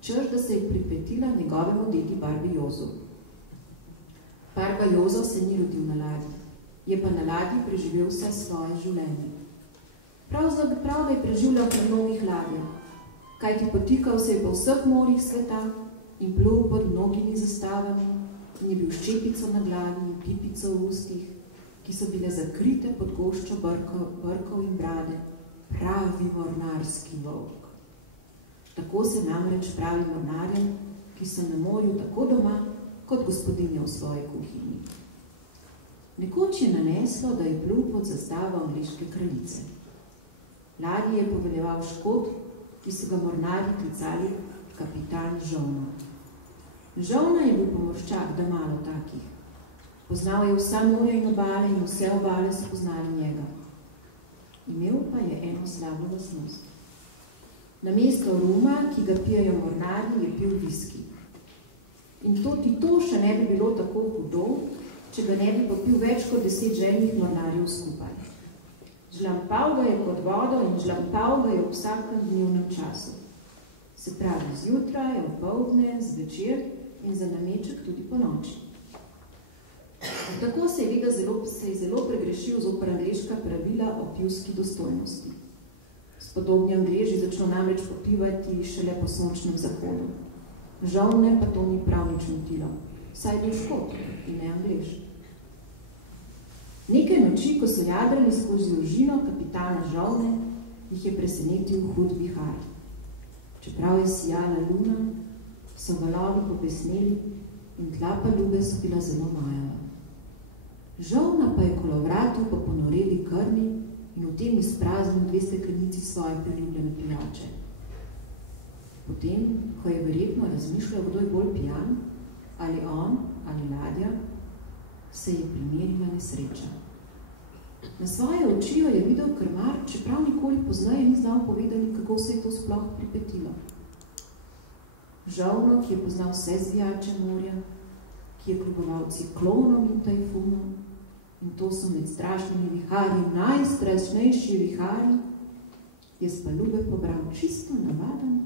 češ, da se je pripetila njegovemu dedi Barbi Jozu. Barba Jozov se ni rodil na ladji, je pa na ladji preživel vse svoje življenje. Prav da je preživljal pri mnogih ladjah, kajti potikal se je po vseh morjih sveta in plul pod mnogimi zastavami in je bil ščepico na glavi in pipico v ustih, ki so bile zakrite pod goščo brkov in brade, pravi mornarski volk. Tako se namreč pravi mornarjem, ki so na morju tako doma, kot gospodinja v svoji kuhinji. Nekoč je naneslo, da je plul pod zastavo angleške kraljice. Ladji je poveljeval Škot, ki so ga mornarji klicali kapitan Žovna. Žovna je bil pomorščak, da malo takih. Poznal je vsa morja in obale in vse obale so poznali njega. Imel pa je eno slabo lastnost. Namesto ruma, ki ga pijajo mornarji, je pil viski. In to še ne bi bilo tako hudo, če ga ne bi popil več kot 10 željnih mornarjev skupaj. Žlampal ga je kot vodo in žlampal ga je v vsakem dnevnem času. Se pravi zjutraj, opoldne, zvečer in za nameček tudi po noči. Tako se je zelo pregrešil zoper angleška pravila o pivski dostojnosti. Spodobni Angleži začno namreč popivati šele po sončnem zahodu. Žolne pa to ni prav nič motilo, saj bil Škot in ne Anglež. Nekaj noči, ko so jadrali skozi ožino kapitana Žolne, jih je presenetil hud vihar. Čeprav je sijala luna, so valovi popesneli in tla palube so bila zelo majava. Žolna pa je kolovratu po ponoreli krni in v tem izpraznil 2 steklenici svoje priljubljene pijače. Potem, ko je verjetno razmišljal, kdo je bolj pijan, ali on, ali ladja, se je primerila nesreča. Na svoje oči jo je videl krmar, čeprav nikoli pozneje ni znal povedati, kako se je to sploh pripetilo. Žolno, ki je poznal vse zvijače morja, ki je kljuboval ciklonom in tajfunom, in to so med strašnimi viharji najstrašnejši viharji, je s palube pobral čisto navaden,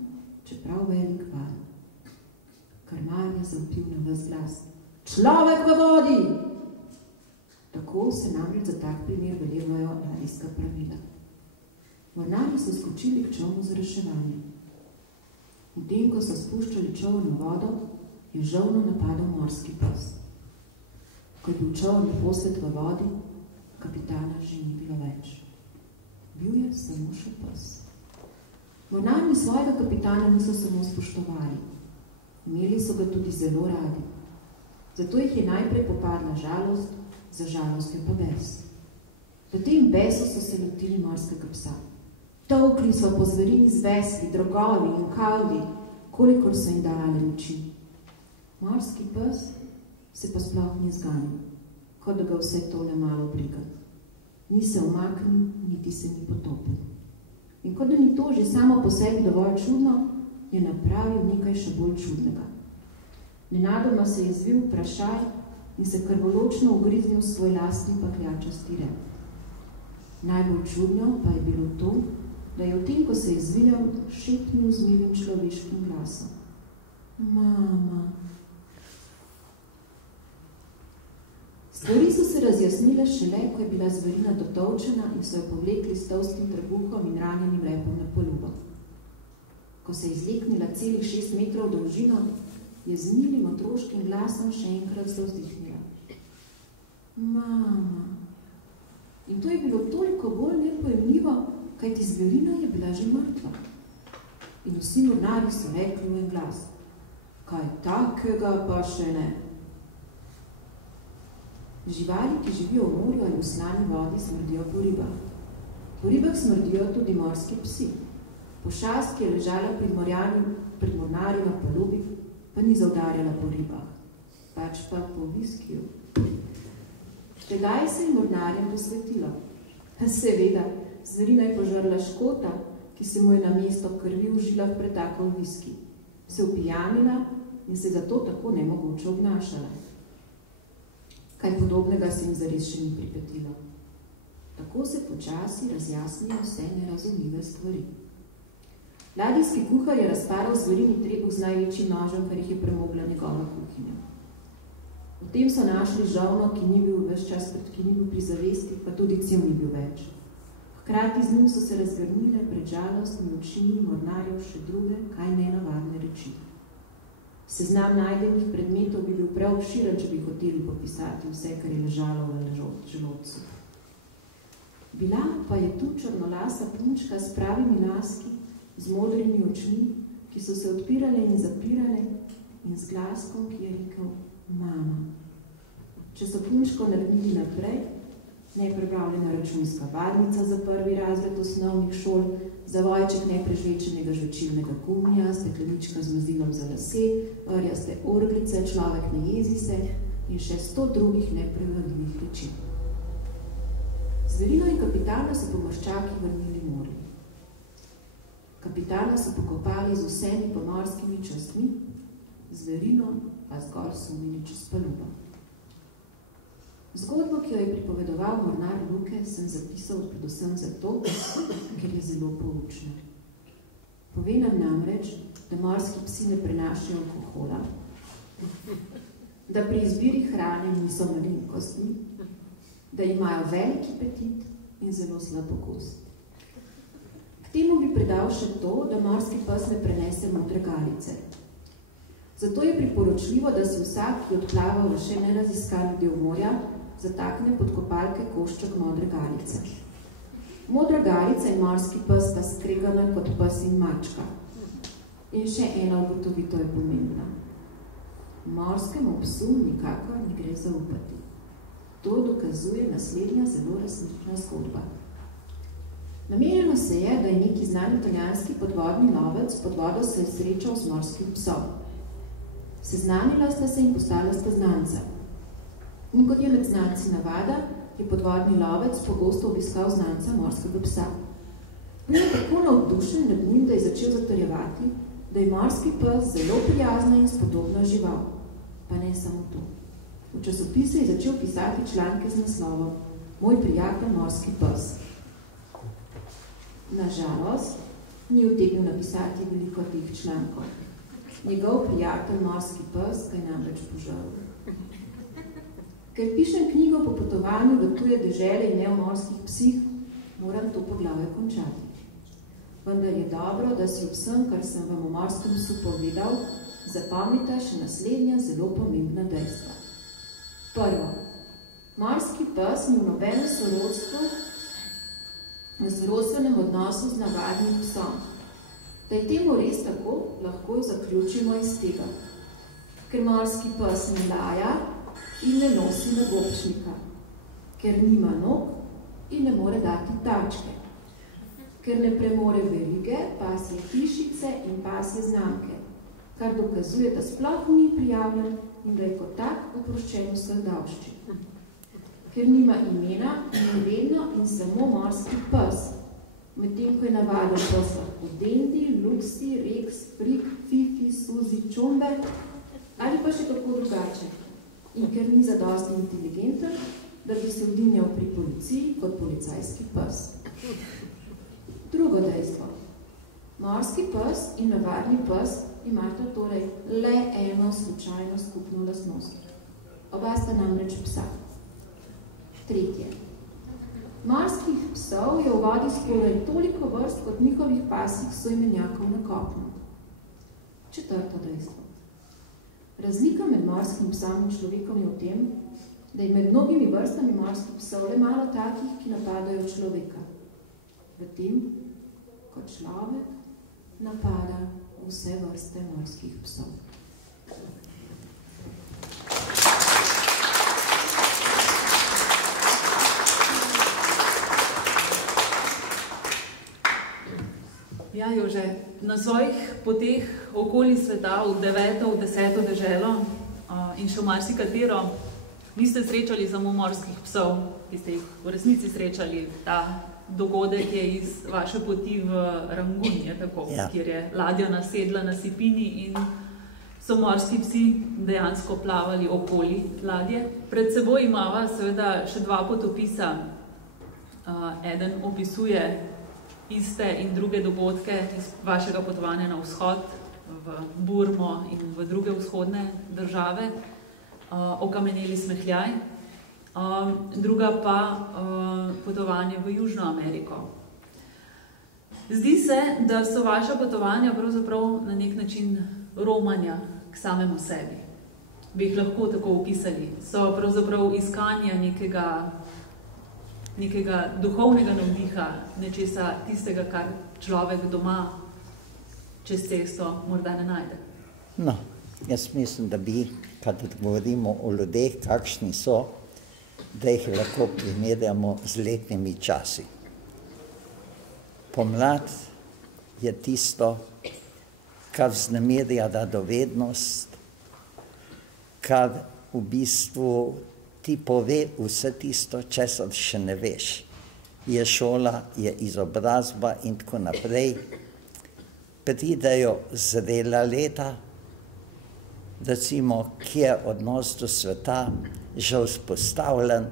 čeprav velik val. Krmar je zapil na ves glas: "Človek v vodi!" Tako se namreč za tak primer veljajo ladijska pravila. Mornarji so skočili k čolnu za reševanje. V tem, ko so spuščali čoln na vodo, je žolno napadal morski pes. Ko je bil čoln naposled v vodi, kapitana že ni bilo več. Bil je samo še pes. Mornarji svojega kapitana niso samo spoštovali. Imeli so ga tudi zelo radi. Zato jih je najprej popadla žalost, za žalostjo pa bes. V tem besu so se lotili morskega psa. Tolkli so po zverini z vesli, drogovi in kaldi, kolikor so jim dali moči. Morski pes se pa sploh ni zganil, kot da ga vse tole malo briga. Ni se umaknil, niti se ni potopil. In kot da ni to že samo po sebi dovolj čudno, je napravil nekaj še bolj čudnega. Nenadoma se je zvil prašaj in se krvoločno ugriznil v svoj lastni pahljačasti rep. Najbolj čudno pa je bilo to, da je v tem, ko se je zvijal, šepnil z milim človeškim glasom: "Mama." Stvari so se razjasnile šele, ko je bila zverina dotolčena in so jo povlekli s tolstim trebuhom in ranjenim repom na polubo. Ko se je izleknila celih 6 metrov dolžino, je z milim otroškim glasom še enkrat zavzdihnila: "Mama." In to je bilo toliko bolj nepojemljivo, kajti zverina je bila že mrtva. In vsi mornarji so rekli v en glas: "Kaj takega pa še ne." Živali, ki živijo v morju ali v slani vodi, smrdijo po ribah. Po ribah smrdijo tudi morski psi. Pošast, ki je ležala pred mornarji na palubi, pa ni zaudarjala po ribah, pač pa po viskiju. Tedaj se je mornarjem posvetilo. Seveda, zverina je požrla Škota, ki se mu je na mesto krvi v žilah pretakal viski, se upijanila in se zato tako nemogoče obnašala. Kaj podobnega se jim zares še ni pripetilo. Tako se počasi razjasnijo vse nerazumljive stvari. Ladijski kuhar je razparal zverini trebuh z največjim nožem, kar jih je premogla njegova kuhinja. V tem so našli žolno, ki ni bil ves čas, ki ni bil pri zavesti, pa tudi cel ni bil več. Hkrati z njim so se razgrnile pred žalostmi očmi mornarjev še druge, kaj nenavadne reči. Seznam najdenih predmetov bi bil preobširen, če bi hoteli popisati vse, kar je ležalo v želodcu. Bila pa je tu črnolasa punčka s pravimi laski, z modrimi očmi, ki so se odpirale in zapirale, in z glaskom, ki je rekel: "Mama." Če so punčko naredili naprej, neprepravljena računska varnica za 1. razred osnovnih šol, zavojček neprežvečenega žvečilnega gumija, steklenička z mazilom za lase, rjaste orglice, človek ne jezi se in še 100 drugih neprevladljivih reči. Zverina in kapitana so pomorščaki vrnili morju. Kapitana so pokopali z vsemi pomorskimi častmi, zverino pa zgolj sumili čez palubo. Zgodbo, ki jo je pripovedoval mornar Luke, sem zapisal predvsem zato, ker je zelo poučna. Pove nam namreč, da morski psi ne prenašajo alkohola, da pri izbiri hrane niso malenkostni, da imajo veliki apetit in zelo slab okus. K temu bi pridal še to, da morski pes ne prenese modre galice. Zato je priporočljivo, da si vsak, ki odplava v še neraziskani del morja, zatakne pod kopalke košček modre galice. Modra galica in morski pes sta skregana kot pes in mačka. In še ena ugotovitev je pomembna. Morskemu psu nikakor ne gre zaupati. To dokazuje naslednja zelo resnična zgodba. Namenjeno se je, da je neki znani italijanski podvodni lovec pod vodo se je srečal z morskim psom. Seznanila sta se in postala sta znanca. In kot je med znanci navada, je podvodni lovec pogosto obiskal znanca morskega psa. Bil je tako navdušen nad njim, da je začel zatrjevati, da je morski pes zelo prijazna in spodobna žival. Pa ne samo to. V časopise je začel pisati članke z naslovom Moj prijatelj morski pes. Nažalost, ni utegnil napisati veliko teh člankov. Njegov prijatelj morski pes ga je namreč požrl. Ker pišem knjigo po potovanju v tuje dežele in ne o morskih psih, moram to poglavje končati. Vendar je dobro, da si vsem, kar sem vam o morskem psu povedal, zapomnite še naslednja zelo pomembna dejstva. Prvo, morski pes ni v nobenem sorodstvu, v sorodstvenem odnosu z navadnim psom. Da je temu res tako, lahko zaključimo iz tega. Ker morski pes ne laja in ne nosi nagobčnika, ker nima nog in ne more dati tačke, ker ne premore verige, pasje hišice in pasje znamke, kar dokazuje, da sploh ni prijavljen in da je kot tak oproščen vseh davščin. Ker nima imena in je vedno in samo morski pes, medtem ko je navaden pes lahko Dendi, Luksi, Rex, Frik, Fifi, Suzi, Čombe ali pa še kako drugače. In ker ni zadosti inteligenten, da bi se vdinjal pri policiji kot policajski pes. Drugo dejstvo. Morski pes in navadni pes imata torej le eno slučajno skupno lastnost. Oba sta namreč psa. Tretje. Morskih psov je v vodi skoraj toliko vrst kot njihovih pasjih soimenjakov na kopnu. Četrto dejstvo. Razlika med morskim psom in človekom je v tem, da je med mnogimi vrstami morskih psov le malo takih, ki napadajo človeka. V tem, ko človek napada vse vrste morskih psov. Ja, Jože, na svojih poteh okoli sveta, v 9., v 10. deželo in še marsikatero, niste srečali samo morskih psov, ki ste jih v resnici srečali. Ta dogodek je iz vaše poti v Rangun, je tako, ja. Kjer je ladja nasedla na sipini in so morski psi dejansko plavali okoli ladje. Pred seboj imava seveda še dva potopisa. Eden opisuje iste in druge dogodke iz vašega potovanja na vzhod, v Burmo in v druge vzhodne države, okameneli smehljaj. Druga pa potovanje v Južno Ameriko. Zdi se, da so vaša potovanja pravzaprav na nek način romanja k samemu sebi. Bi jih lahko tako opisali. So pravzaprav iskanja nekega duhovnega navdiha, nečesa tistega, kar človek doma čez cesto morda ne najde. No, jaz mislim, da bi, kad govorimo o ljudeh, kakšni so, da jih lahko primerjamo z letnimi časi. Pomlad je tisto, kar vznemirja radovednost, kar v bistvu ti pove vse tisto, česar še ne veš. Je šola, je izobrazba in tako naprej. pridejo zrela leta, recimo, kje je odnos do sveta že vzpostavljen,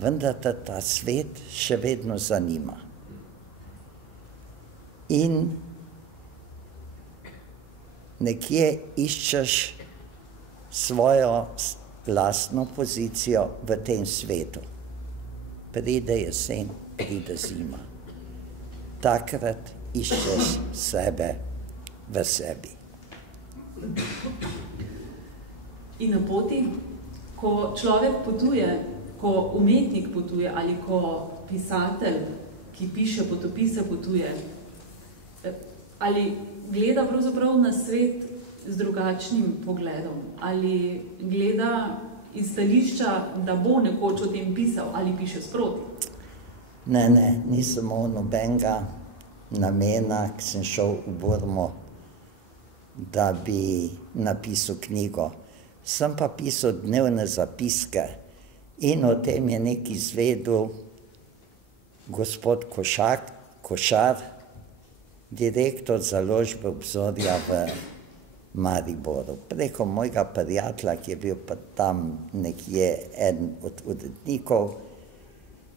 vendar te ta svet še vedno zanima. In nekje iščeš svojo lastno pozicijo v tem svetu. Pride jesen, pride zima. Takrat iščeš sebe v sebi. In na poti, ko človek potuje, ko umetnik potuje ali ko pisatelj, ki piše potopise, potuje, ali gleda pravzaprav na svet z drugačnim pogledom, ali gleda iz stališča, da bo nekoč o tem pisal, ali piše sproti? Ne, nisem imel nobenega namena, ki sem šel v Burmo, da bi napisal knjigo. Sem pa pisal dnevne zapiske in o tem je nekaj izvedel gospod Košar, direktor založbe Obzorja v Mariboru. Preko mojega prijatelja, ki je bil pa tam nekje eden od urednikov,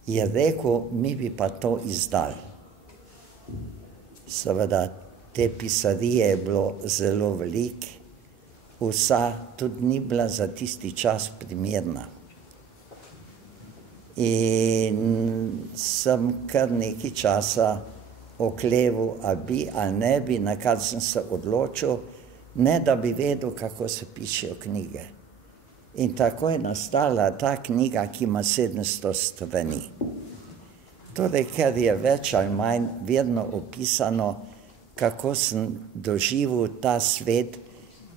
je rekel, mi bi pa to izdali. Seveda, te pisarije je bilo zelo veliko, vsa tudi ni bila za tisti čas primerna. In sem kar nekaj časa okleval, ali bi ali ne bi, na kar sem se odločil, ne da bi vedel, kako se pišejo knjige. In tako je nastala ta knjiga, ki ima 700 strani. Torej, ker je več ali manj vedno opisano, kako sem doživel ta svet,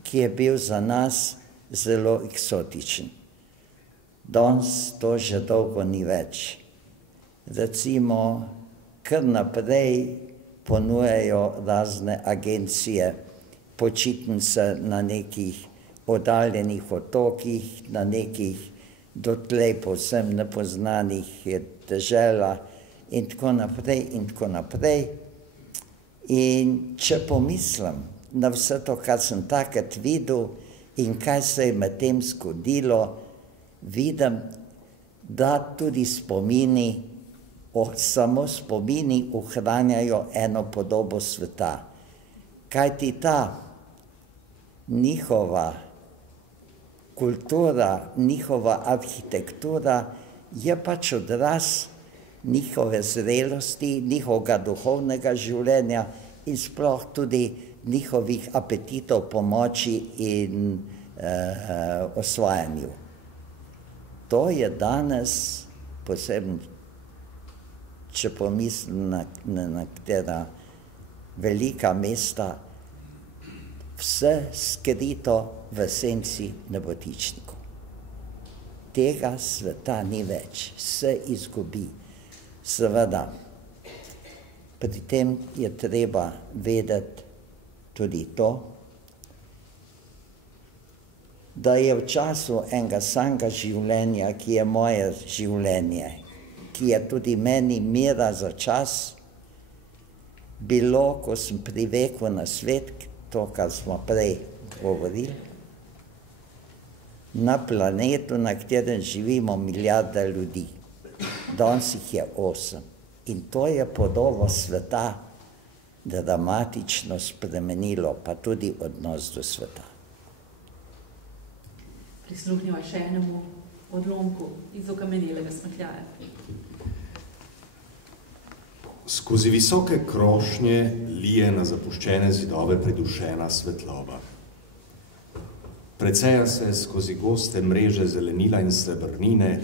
ki je bil za nas zelo eksotičen. Danes to že dolgo ni več. Recimo, kar naprej ponujajo razne agencije, počitnice na nekih oddaljenih otokih, na nekih dotlej povsem nepoznanih deželah in tako naprej in tako naprej. In če pomislim na vse to, kar sem takrat videl in kaj se je med tem zgodilo, vidim, da tudi samo spomini ohranjajo eno podobo sveta. Kajti ta njihova kultura, njihova arhitektura je pač odraz njihove zrelosti, njihovega duhovnega življenja in sploh tudi njihovih apetitov po moči in osvajanju. To je danes, posebno, če pomislim na katera velika mesta, vse skrito v senci nebotičnikov. Tega sveta ni več, se izgubi. Seveda, pri tem je treba vedeti tudi to, da je v času enega samega življenja, ki je moje življenje, ki je tudi meni mera za čas, bilo, ko sem privekel na svet, to, kar smo prej govorili, na planetu, na katerem živimo milijarde ljudi. Danes jih je 8. In to je podobo sveta dramatično spremenilo, pa tudi odnos do sveta. Prisluhnimo še enemu odlomku iz okamenelega smehljaja. Skozi visoke krošnje lije na zapuščene zidove pridušena svetloba. Preceja se skozi goste mreže zelenila in srebrnine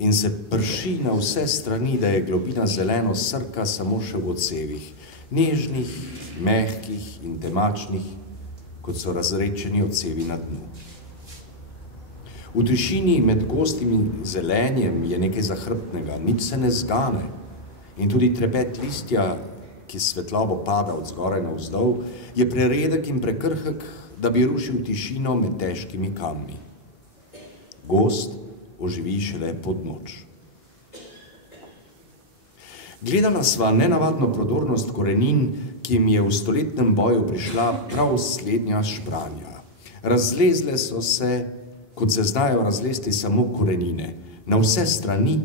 in se prši na vse strani, da je globina zeleno srka samo še v odsevih, nežnih, mehkih in temačnih, kot so razrečeni odsevi na dnu. V tišini med gostim zelenjem je nekaj zahrbtnega, nič se ne zgane in tudi trepet listja, ki svetlobo pada od zgoraj navzdol, je preredek in prekrhek, da bi rušil tišino med težkimi kamni. Gozd oživi šele pod noč. Gledala sva nenavadno prodornost korenin, ki ki jim je v stoletnem boju prišla prav slednja špranja. Razlezle so se, kot se znajo razlesti samo korenine, na vse strani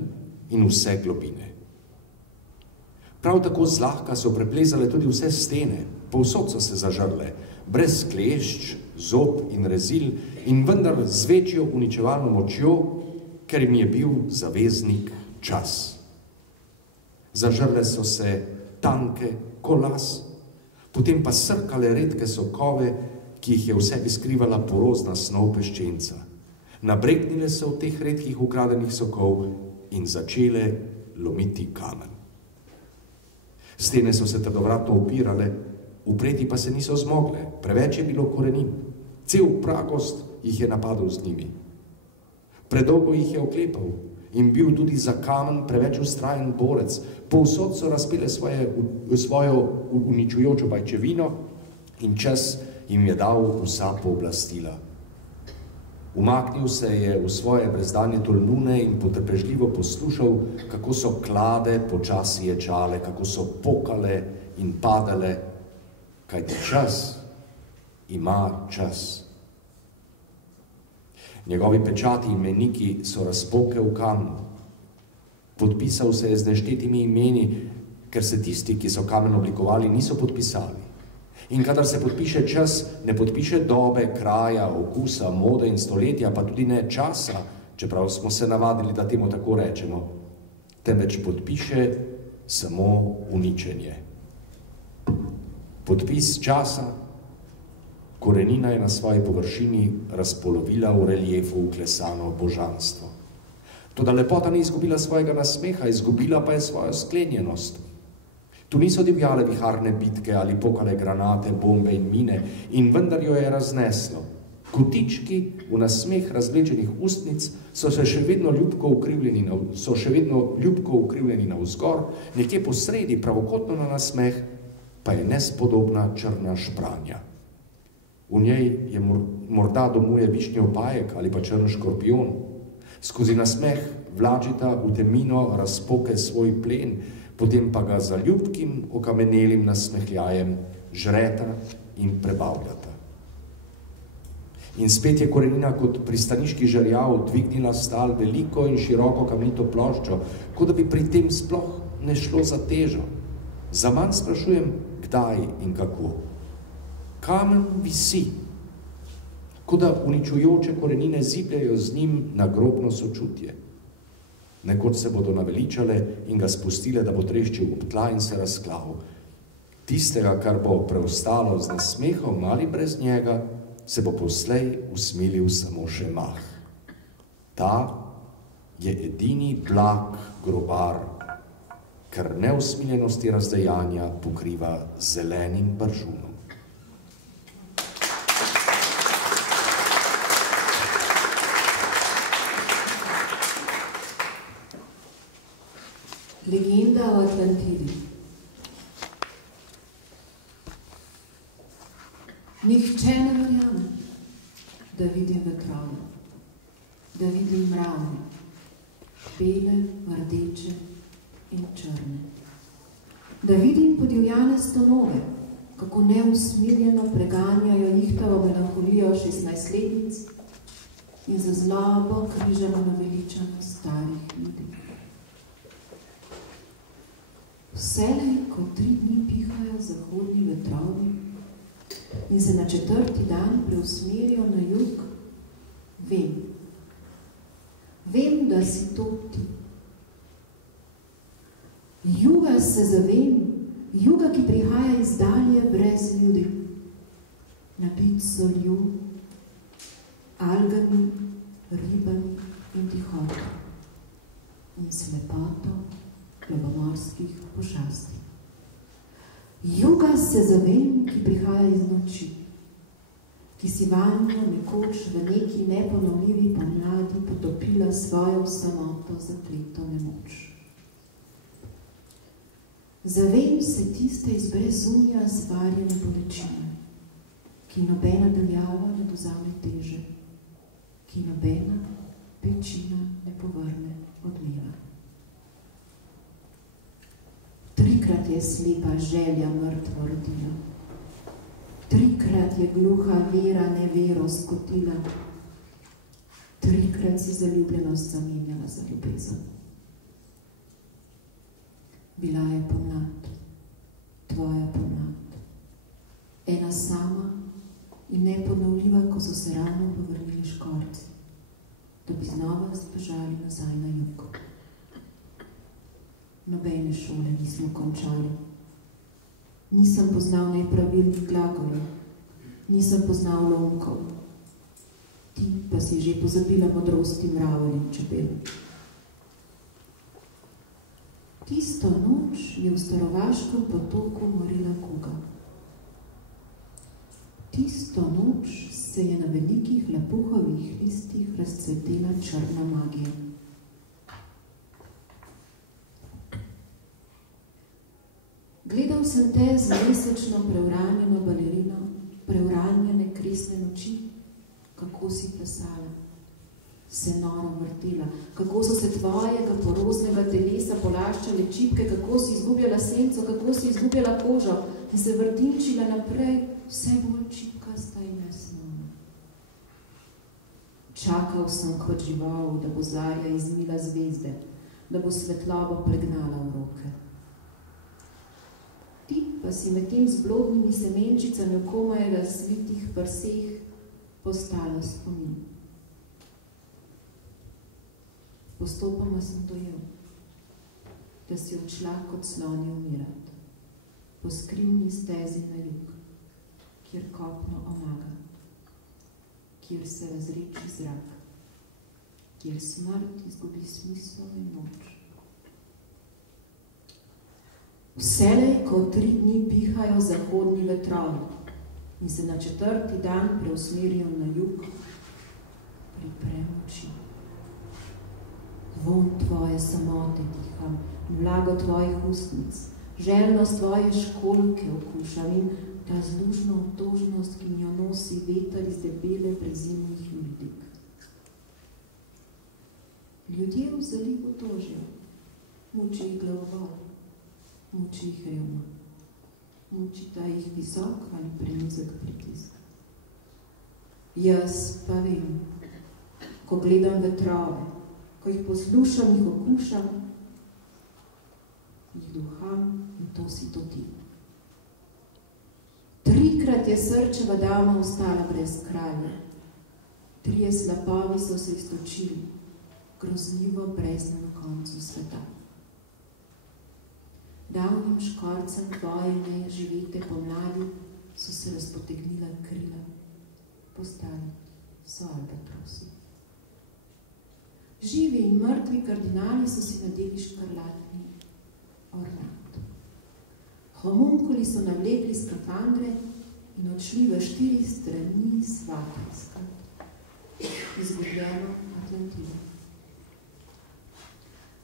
in vse globine. Prav tako zlahka so preplezale tudi vse stene, povsod so se zažrle, brez klešč, zob in rezil in vendar z večjo uničevalno močjo, ker jim je bil zaveznik čas. Zažrle so se tanke kolas, potem pa srkale redke sokove, ki jih je v sebi skrivala porozna snov peščenca. Nabreknile se v teh redkih ukradenih sokov in začele lomiti kamen. Stene so se trdovratno upirale, upreti pa se niso zmogle, preveč je bilo korenin. Cel pragost jih je napadal z njimi. Predolgo jih je oklepal in bil tudi za kamen preveč vztrajen borec. Povsod so razpile svojo uničujočo pajčevino in čas jim je dal vsa pooblastila. Umaknil se je v svoje brezdanje tolmune in potrpežljivo poslušal, kako so klade počasi ječale, kako so pokale in padale, kajti čas ima čas. Njegovi pečati in meniki so razpoke v kamnu. Podpisal se je z neštetimi imeni, ker se tisti, ki so kamen oblikovali, niso podpisali. In kadar se podpiše čas, ne podpiše dobe, kraja, okusa, mode in stoletja, pa tudi ne časa, čeprav smo se navadili, da temu tako rečemo, temveč podpiše samo uničenje. Podpis časa, korenina je na svoji površini razpolovila v reliefu vklesano božanstvo. Toda lepota ni izgubila svojega nasmeha, izgubila pa je svojo sklenjenost. Tu niso divjale viharne bitke ali pokale granate, bombe in mine, in vendar jo je razneslo. Kotički v nasmeh razvlečenih ustnic so še vedno ljubko ukrivljeni navzgor, nekje posredi, pravokotno na nasmeh, pa je nespodobna črna špranja. V njej je morda domuje višnjev pajek ali pa črn škorpion. Skozi nasmeh vlačita v temino razpoke svoj plen, potem pa ga za ljubkim okamenelim nasmehljajem žreta in prebavljata. In spet je korenina kot pristaniški žerjav dvignila stal veliko in široko kamnito ploščo, kot da bi pri tem sploh ne šlo za težo. Zaman sprašujem, kdaj in kako. Kamen visi, kot da uničujoče korenine zipljajo z njim na grobno sočutje. Nekoč se bodo naveličale in ga spustile, da bo treščil ob tla in se razklal. Tistega, kar bo preostalo z nasmehom ali brez njega, se bo poslej usmilil samo še mah. Ta je edini blag grobar, ker neusmiljenosti razdejanja pokriva zelenim bržunom. Legenda o Atlantidi. Nihče ne verjame, da vidim vetrove, da vidim mravlje, bele, rdeče in črne. Da vidim podivjane stonove, kako neusmiljeno preganjajo ihtavo melanholijo 16-letnic in za zlobo križano naveličanost starih ljudi. Vselej, ko 3 dni pihajo zahodni vetrovi in se na 4. dan preusmerijo na jug, vem, da si to ti. Juga se zavem, juga, ki prihaja iz dalje brez ljudi, nabit solju, algami, ribami in tihoto in slepoto ljubomorskih pošasti. Juga se zavem, ki prihaja iz noči, ki si vanjo nekoč v neki neponovljivi pomladi potopila svojo samoto zakleto nemoč. Zavem se tiste iz brezumja zvarjene bolečine, ki nobena daljava ne dozame teže, ki nobena pečina ne povrne odmeva. Trikrat je slepa želja mrtvo rodila. Trikrat je gluha vera nevero skotila. Trikrat si zaljubljenost zamenjala za ljubezen. Bila je pomlad, tvoja pomlad. Ena sama in neponovljiva, ko so se ravno povrnili škorci, da bi znova zbežali nazaj na jug. Nobene šole nismo končali. Nisem poznal nepravilnih glagolov, nisem poznal lomkov. Ti pa si že pozabila modrosti mravelj in čebel. Tisto noč je v Starovaškem potoku morila kuga. Tisto noč se je na velikih lapuhovih listih razcvetela črna magija. Gledal sem te z mesečno preuranjeno balerino, preuranjene kresne noči, kako si plesala, se noro vrtela, kako so se tvojega poroznega telesa polaščale čipke, kako si izgubljala senco, kako si izgubljala kožo in se vrtinčila naprej, vse bolj čipkasta in nesnovna. Čakal sem kot žival, da bo zarja izmila zvezde, da bo svetlobo pregnala v roke. Ti pa si med tem z blodnimi semenčicami v komaj razvitih prseh postala spomin. Postopoma sem dojel, da si odšla kot sloni umirat, po skrivni stezi na jug, kjer kopno omaga, kjer se razreči zrak, kjer smrt izgubi smisel in moč. Vselej, ko 3 dni pihajo zahodni vetrovi in se na 4. dan preusmerijo na jug, priprem oči. Vonj tvoje samote diham, vlago tvojih ustnic, željnost tvoje školjke okušam in ta zlužno obtožnost, ki njo nosi veter iz debele brezimnih ljudik. Ljudje v zalivu tožijo, muči jih glavobol, muči jih revma, muči ta jih visok ali prenizek pritisk. Jaz pa vem, ko gledam vetrove, ko jih poslušam, jih okušam, jih duham in to si to ti. 3krat je srčeva davno ostala brez kralja. 3 slapovi so se iztočili, grozljivo brezno na koncu sveta. Davnim škorcem tvoje neživete pomladi so se razpotegnila krila, postali so albatrosi. Živi in mrtvi kardinali so si nadeli škrlatni ornat. Homunkuli so navlekli skafandre in odšli v 4 strani svata iskat, izgubljeno Atlantido.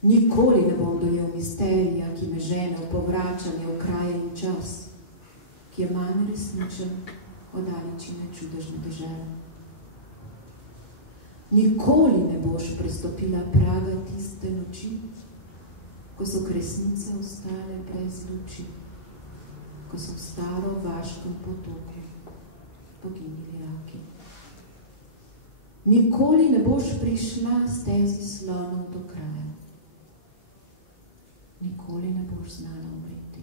Nikoli ne bom dojel misterija, ki me žene v povračanje v kraje in čas, ki je manj resničen od dalečine čudežne dežele. Nikoli ne boš prestopila praga tiste noči, ko so kresnice ostale brez luči, ko so v staro vaškem potoku poginili raki. Nikoli ne boš prišla stezi slonov do kraja. Nikoli ne boš znala umreti.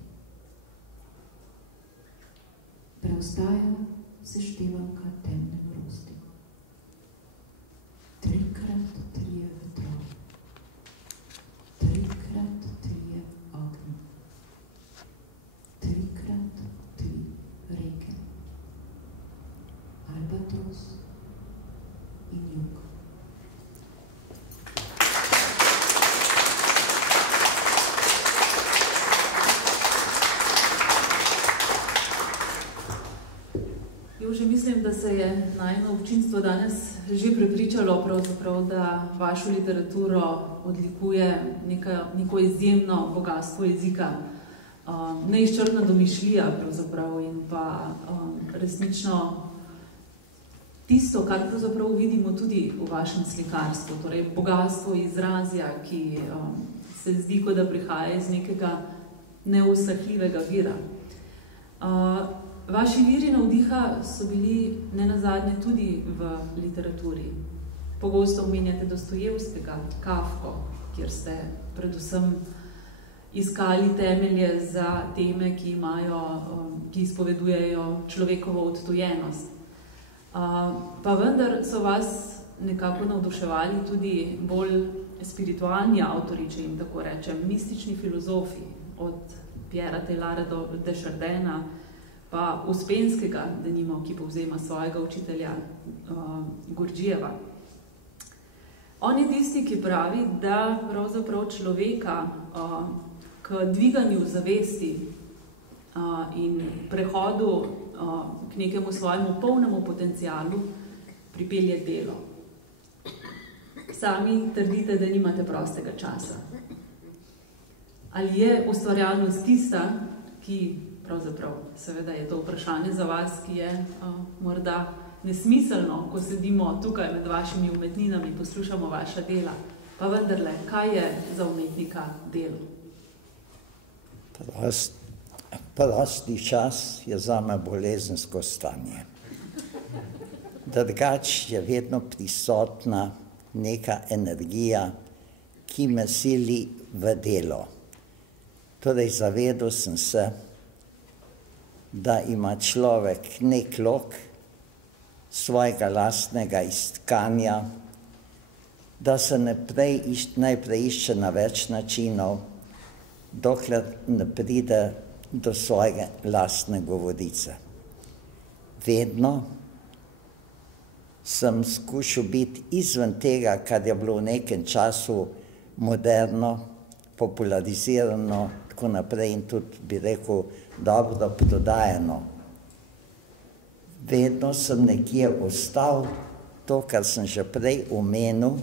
Preostaja seštevanka temne vrosti. 3krat 3 vetrov. 3krat 3 ognji. 3krat 3 reke. Albatros in jug. Jože, mislim, da se je najino občinstvo danes že prepričalo pravzaprav, da vašo literaturo odlikuje neko izjemno bogatstvo jezika, neizčrpna domišljija pravzaprav in pa resnično tisto, kar pravzaprav vidimo tudi v vašem slikarstvu, torej bogatstvo izrazja, ki se zdi, kot da prihaja iz nekega neusahljivega vira. Vaši viri navdiha so bili nenazadnje tudi v literaturi. Pogosto omenjate Dostojevskega, Kafko, kjer ste predvsem iskali temelje za teme, ki izpovedujejo človekovo odtujenost. Pa vendar so vas nekako navduševali tudi bolj spiritualni avtori, če jim tako rečem, mistični filozofi, od Pierra Teilhard do Desjardins, pa Uspenskega, denimo, ki povzema svojega učitelja Gurdjijeva. On je tisti, ki pravi, da pravzaprav človeka k dviganju zavesti in prehodu k nekemu svojemu polnemu potencialu pripelje delo. Sami trdite, da nimate prostega časa. Ali je ustvarjalnost tista, ki pravzaprav, seveda je to vprašanje za vas, ki je morda nesmiselno, ko sedimo tukaj med vašimi umetninami, poslušamo vaša dela. Pa vendarle, kaj je za umetnika delo? Prosti čas je zame bolezensko stanje. Drugač je vedno prisotna neka energija, ki me sili v delo. Torej, zavedal sem se, da ima človek nek lok svojega lastnega istkanja, da se najprej išče na več načinov, dokler ne pride do svojega lastne govorice. Vedno sem skušal biti izven tega, kar je bilo v nekem času moderno, popularizirano, tako naprej in tudi, bi rekel, dobro prodajeno. Vedno sem nekje ostal, to, kar sem že prej omenil,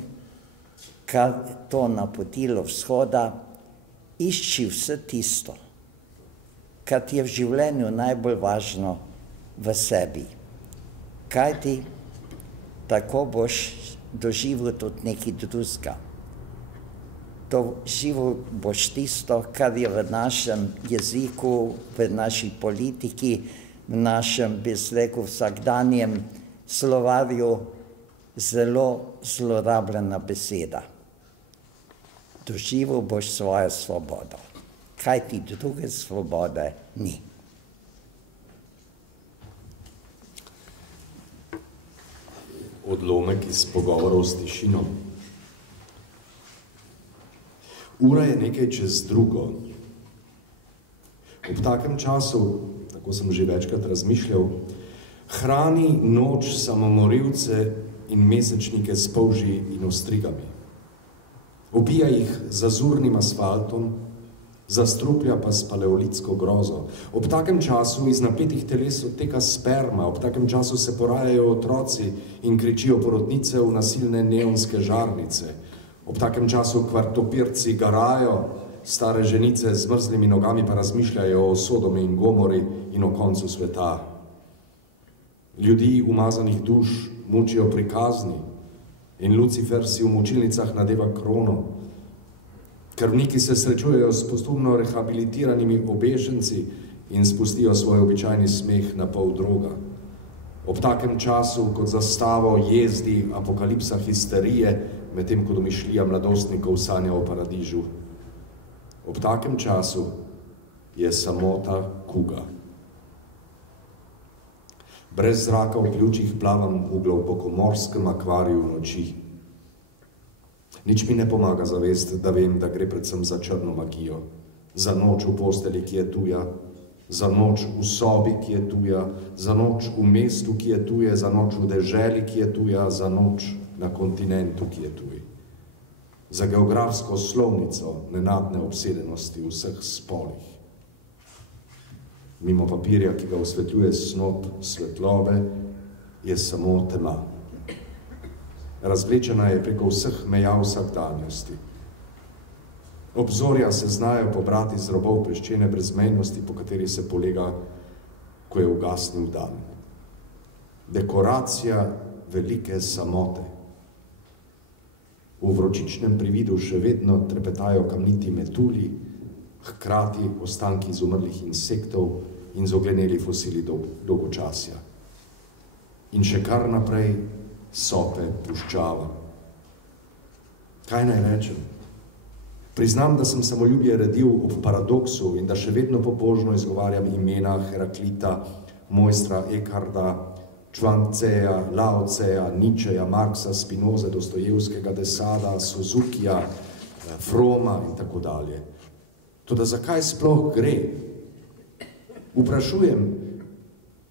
kar to napotilo vzhoda, išči vse tisto, kar ti je v življenju najbolj važno v sebi. Kajti tako boš doživel tudi nekaj drugega. Doživel boš tisto, kar je v našem jeziku, v naši politiki, v našem, bi rekel, vsakdanjem slovarju zelo zlorabljena beseda. Doživel boš svojo svobodo, kajti druge svobode ni. Odlomek iz pogovorov s tišino. Ura je nekaj čez drugo. Ob takem času, tako sem že večkrat razmišljal, hrani noč samomorilce in mesečnike s polži in ostrigami. Ubija jih z azurnim asfaltom, zastruplja pa s paleolitsko grozo. Ob takem času iz napetih teles odteka sperma, ob takem času se porajajo otroci in kričijo porodnice v nasilne neonske žarnice. Ob takem času kvartopirci garajo, stare ženice z mrzlimi nogami pa razmišljajo o Sodomi in Gomori in o koncu sveta. Ljudi umazanih duš mučijo pri kazni in Lucifer si v mučilnicah nadeva krono. Krvniki se srečujejo s postopno rehabilitiranimi obešenci in spustijo svoj običajni smeh na pol droga. Ob takem času, kot zastavo jezdi apokalipsa histerije, medtem ko domišljija mladostnikov sanja o paradižu. Ob takem času je samota kuga. Brez zraka v pljučih plavam v globokomorskem akvariju noči. Nič mi ne pomaga zavest, da vem, da gre predvsem za črno magijo, za noč v posteli, ki je tuja, za noč v sobi, ki je tuja, za noč v mestu, ki je tuje, za noč v deželi, ki je tuja, za noč na kontinentu, ki je tuj. Za geografsko slovnico nenadne obsedenosti v vseh spolih. Mimo papirja, ki ga osvetljuje snop svetlobe, je samo tema. Razvlečena je preko vseh meja vsakdanjosti. Obzorja se znajo pobrati z robov peščene brezmejnosti, po kateri se polega, ko je ugasnil dan. Dekoracija velike samote. V vročičnem prividu še vedno trepetajo kamniti metulji, hkrati ostanki izumrlih insektov in zogleneli fosili dolgočasja. In še kar naprej sope puščava. Kaj naj rečem? Priznam, da sem samoljubje redil ob paradoksu in da še vedno pobožno izgovarjam imena Heraklita, Mojstra, Ekharda, Čuangceja, Laoceja, Nietzscheja, Marksa, Spinoze, Dostojevskega, Desada, Suzukija, Froma in tako dalje. Toda zakaj sploh gre? Vprašujem,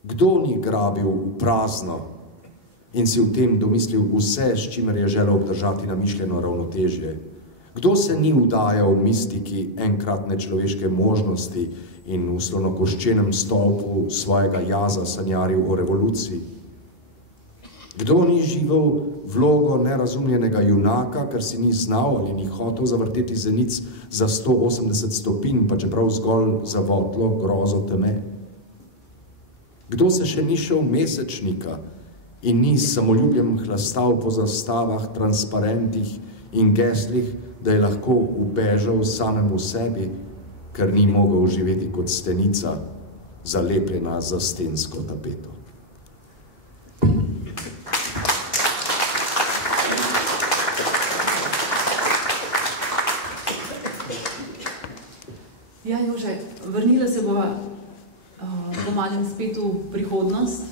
kdo ni grabil v prazno in si v tem domislil vse, s čimer je želel obdržati namišljeno ravnotežje? Kdo se ni vdajal v mistiki enkratne človeške možnosti in v slonokoščenem stolpu svojega jaza sanjaril o revoluciji? Kdo ni živel vlogo nerazumljenega junaka, ker si ni znal ali ni hotel zavrteti zenic za 180 stopinj, pa čeprav zgolj za votlo grozo teme? Kdo se še ni šel mesečnika in ni s samoljubljem hlastal po zastavah, transparentih in geslih, da je lahko ubežal samemu sebi, ker ni mogel živeti kot stenica, zalepljena za stensko tapeto? Ja, Jože, vrnila se bova pomalem spet v prihodnost.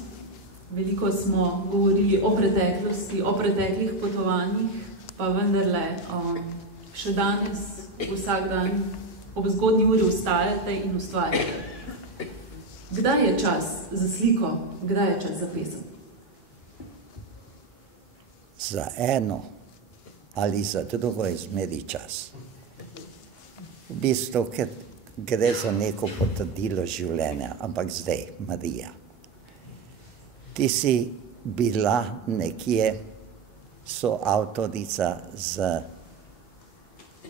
Veliko smo govorili o preteklosti, o preteklih potovanjih, pa vendarle še danes, vsak dan, ob zgodnji uri vstajate in ustvarjate. Kdaj je čas za sliko, kdaj je čas za pesem? Za eno ali za drugo je zmeri čas. V bistvu, ker gre za neko potrdilo življenja, ampak zdaj, Marija, ti si bila nekje soavtorica z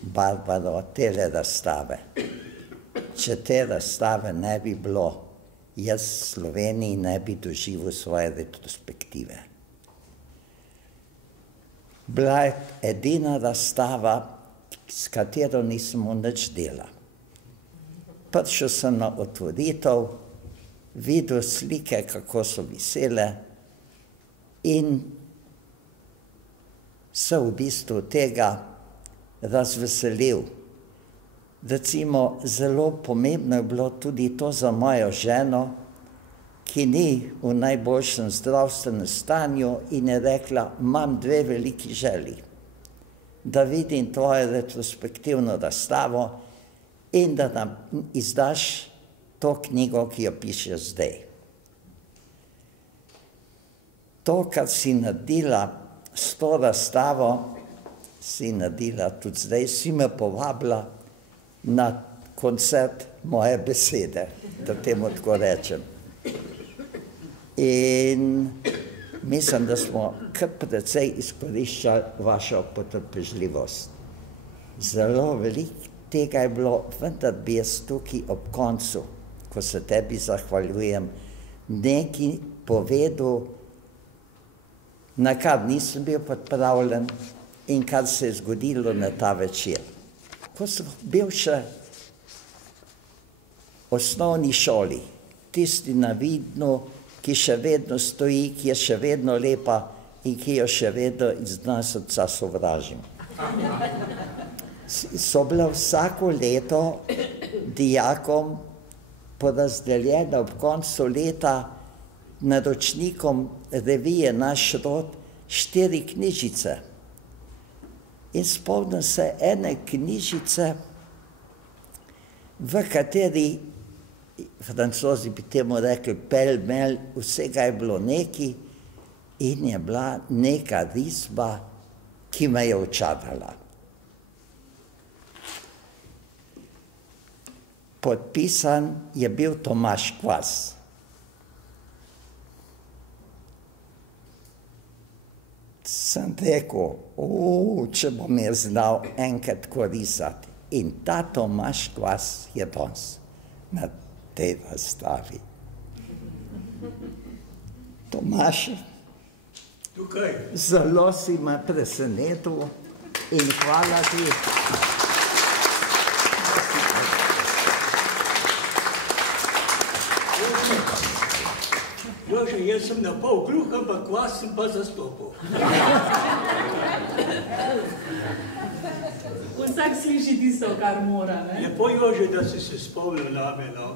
Barbaro tele razstave. Če te razstave ne bi bilo, jaz v Sloveniji ne bi doživel svoje retrospektive. Bila je edina razstava, s katero nisem nič dela. Prišel sem na otvoritev, videl slike, kako so visele in se v bistvu tega razveselil. Recimo, zelo pomembno je bilo tudi to za mojo ženo, ki ni v najboljšem zdravstvenem stanju in je rekla, imam dve veliki želji, da vidim tvojo retrospektivno razstavo in da nam izdaš to knjigo, ki jo pišeš zdaj. To, kar si naredila s to razstavo, si naredila tudi zdaj, si me povabila na koncert Moje besede, da temu tako rečem. In mislim, da smo kar precej izkoriščali vašo potrpežljivost. Zelo veliko tega je bilo, vendar bi jaz tukaj ob koncu, ko se tebi zahvaljujem, nekaj povedal, na kar nisem bil pripravljen in kar se je zgodilo na ta večer. Ko sem bil še v osnovni šoli, tisti na Vidnu, ki še vedno stoji, ki je še vedno lepa in ki jo še vedno iz dna srca sovražim. So bila vsako leto dijakom porazdeljena ob koncu leta naročnikom revije Naš rod 4 knjižice. In spomnim se ene knjižice, v kateri, Francozi bi temu rekli pell-mell, vsega je bilo nekaj in je bila neka risba, ki me je očarala. Podpisan je bil Tomaž Kvas. Sem rekel, če bom jaz znal enkrat tako risati. In ta Tomaž Kvas je danes na tej razstavi. Tomaž, zelo si me presenetil in hvala ti. Jože, jaz sem na pol gluh, ampak vas sem pa zastopil. Vsak sliši tisto, kar mora, ne? Lepo, Jože, da si se spomnil name, no.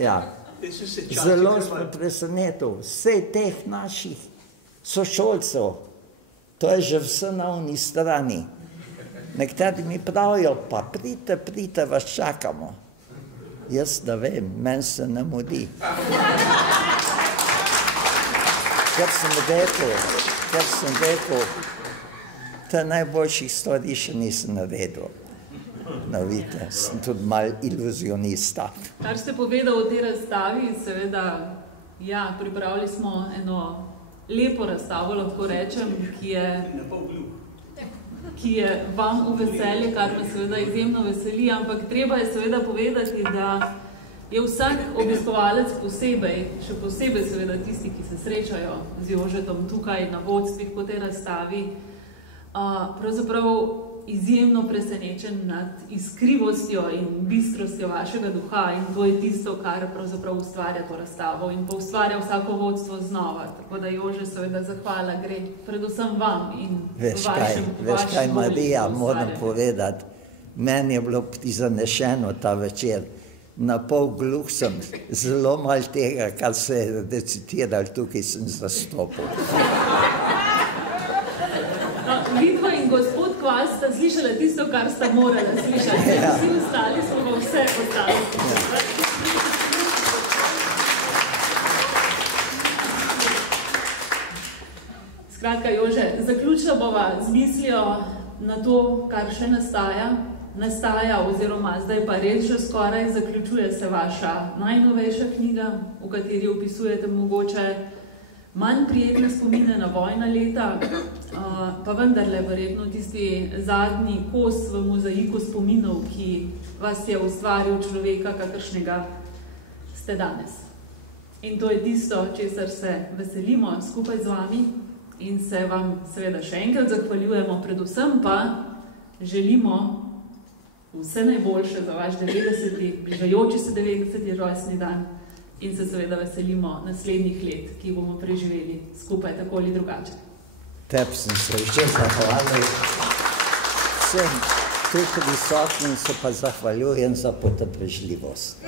Ja, zelo smo presenetil vsej teh naših sošolcev. To je že vse na oni strani. Nekateri mi pravijo, pa pridite, vas čakamo. Jaz ne vem, meni se ne mudi. Ker sem rekel, te najboljših stvari še nisem naredil. No, vidite, sem tudi mal iluzionista. Kar ste povedali o tej razstavi, seveda, ja, pripravili smo eno lepo razstavo, lahko rečem, ki je vam v veselje, kar me seveda izjemno veseli, ampak treba je seveda povedati, da je vsak obiskovalec posebej, še posebej seveda tisti, ki se srečajo z Jožetom tukaj na vodstvih po tej razstavi, pravzaprav izjemno presenečen nad iskrivostjo in bistrostjo vašega duha in to je tisto, kar pravzaprav ustvarja to razstavo in pa ustvarja vsako vodstvo znova. Tako da Jože, seveda, zahvala gre predvsem vam in vašem Veš kaj, Marija, moram povedati, meni je bilo prizanešeno ta večer. Na pol gluh sem, zelo malo tega, kar se je recitiral, tukaj sem zastopil. Vidva in gospod Kvas sta slišala tisto, kar sta morala slišati. Ja. Vsi ostali smo pa vse ostali. Ja. Skratka, Jože, zaključila bova z mislijo na to, kar še nastaja oziroma zdaj pa res že skoraj zaključuje se vaša najnovejša knjiga, v kateri opisujete mogoče manj prijetne spomine na vojna leta, pa vendarle verjetno tisti zadnji kos v mozaiku spominov, ki vas je ustvaril človeka, kakršnega ste danes. In to je tisto, česar se veselimo skupaj z vami in se vam seveda še enkrat zahvaljujemo, predvsem pa želimo vse najboljše za vaš 90. bližajoči se 90. rojstni dan in se seveda veselimo naslednjih let, ki bomo preživeli skupaj tako ali drugače. Tep sem se že zahvalil. Vsem tukaj prisotnim se pa zahvaljujem za potrpežljivost.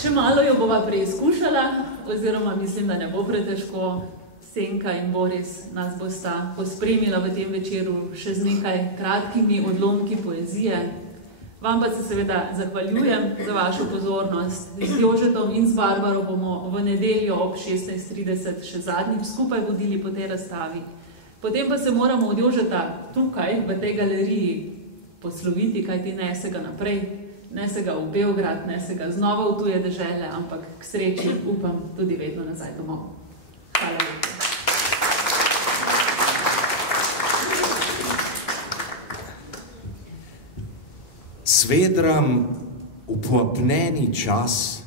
Še malo jo bova preizkušala, oziroma mislim, da ne bo pretežko. Senka in Boris nas bosta pospremila v tem večeru še z nekaj kratkimi odlomki poezije. Vam pa se seveda zahvaljujem za vašo pozornost. Z Jožetom in z Barbaro bomo v nedeljo ob 16:30 še zadnjič skupaj vodili po tej razstavi. Potem pa se moramo od Jožeta tukaj, v tej galeriji, posloviti, kajti nese ga naprej, nese ga v Beograd, nese ga znova v tuje dežele, ampak k sreči upam tudi vedno nazaj domov. Hvala lepa. Svedram upopneni čas,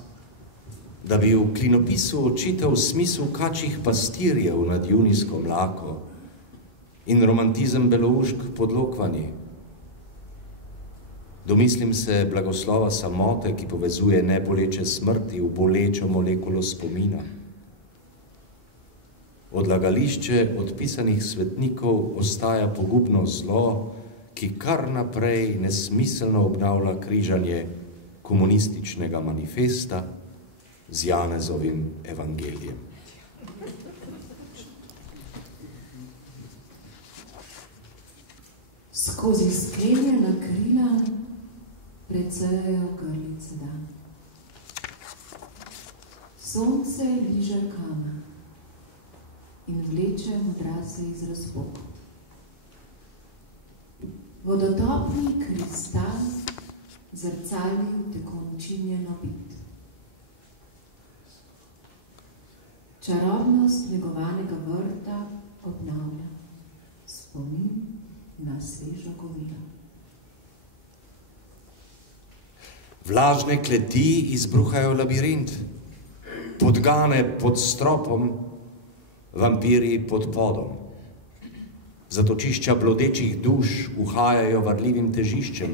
da bi v klinopisu očital smisel kačjih pastirjev nad junijsko mlako in romantizem beloušk pod Lokvanji. Domislim se blagoslova samote, ki povezuje neboleče smrti v bolečo molekulo spomina. Odlagališče odpisanih svetnikov ostaja pogubno zlo, ki kar naprej nesmiselno obnavlja križanje komunističnega manifesta z Janezovim evangelijem. Skozi sklenjena krila precejajo grlice dan. Sonce liže kamen in vleče odrasle iz razpokov. Vodotopni kristal zrcali tekočinjeno bit. Čarobnost negovanega vrta obnavlja spomin na svežo govino. Vlažne kleti izbruhajo labirint, podgane pod stropom, vampiri pod podom. Zatočišča blodečih duš uhajajo varljivim težiščem,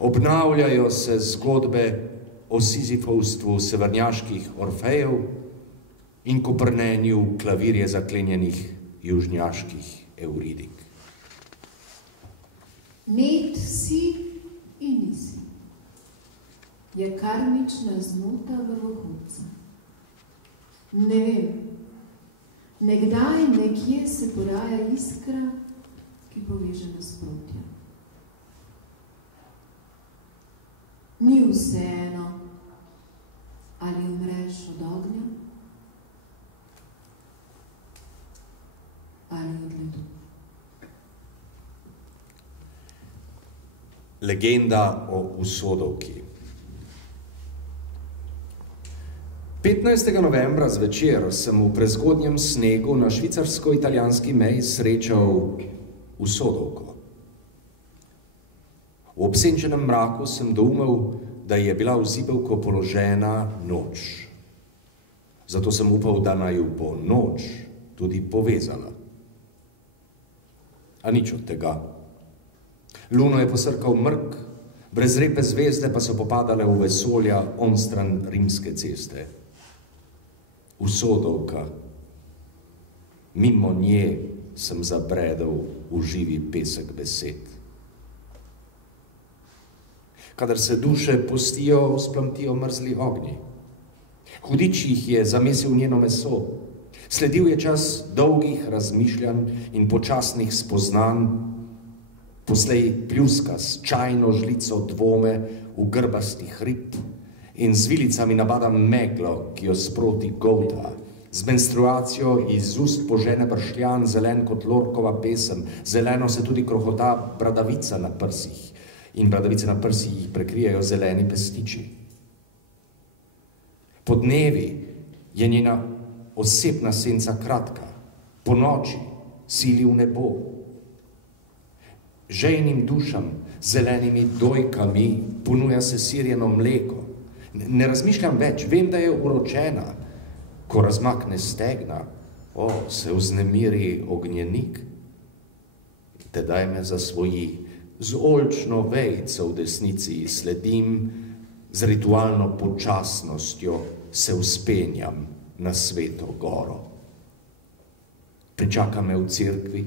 obnavljajo se zgodbe o sizifovstvu severnjaških Orfejev in ko prnenju klavirje zaklenjenih južnjaških Euridik. Med si in nisi. Je karmična znota vrhohodca. Ne vem, nekdaj nekje se poraja iskra, ki poveže nasprotja. Ni vseeno, ali umreš od ognja, ali od ledu. Legenda o Usodovki. 15. novembra zvečer sem v prezgodnjem snegu na švicarsko-italijanski meji srečal Usodovko. V obsenčenem mraku sem doumel, da je bila v zibelko položena noč. Zato sem upal, da naj ju bo noč tudi povezala. A nič od tega. Luno je posrkal mrk, brezrepe zvezde pa so popadale v vesolja onstran rimske ceste. Usodovka. Mimo nje sem zabredel v živi pesek besed. Kadar se duše postijo, splamtijo mrzli ognji. Hudič jih je zamesil njeno meso. Sledil je čas dolgih razmišljanj in počasnih spoznanj, poslej pljuska s čajno žlico dvome v grbasti hrib in z vilicami nabadam meglo, ki jo sproti golta, z menstruacijo iz ust požene bršljan, zelen kot lorkova pesem, zeleno se tudi krohota bradavica na prsih in bradavice na prsih jih prekrijajo zeleni pestiči. Po dnevi je njena osebna senca kratka, po noči sili v nebo. Žejnim dušam, zelenimi dojkami ponuja se sirjeno mleko. Ne razmišljam več, vem, da je uročena. Ko razmakne stegna, se vznemiri ognjenik. Tedaj me zasvoji, z oljčno vejico v desnici sledim, z ritualno počasnostjo se vzpenjam na Sveto goro. Pričaka me v cerkvi,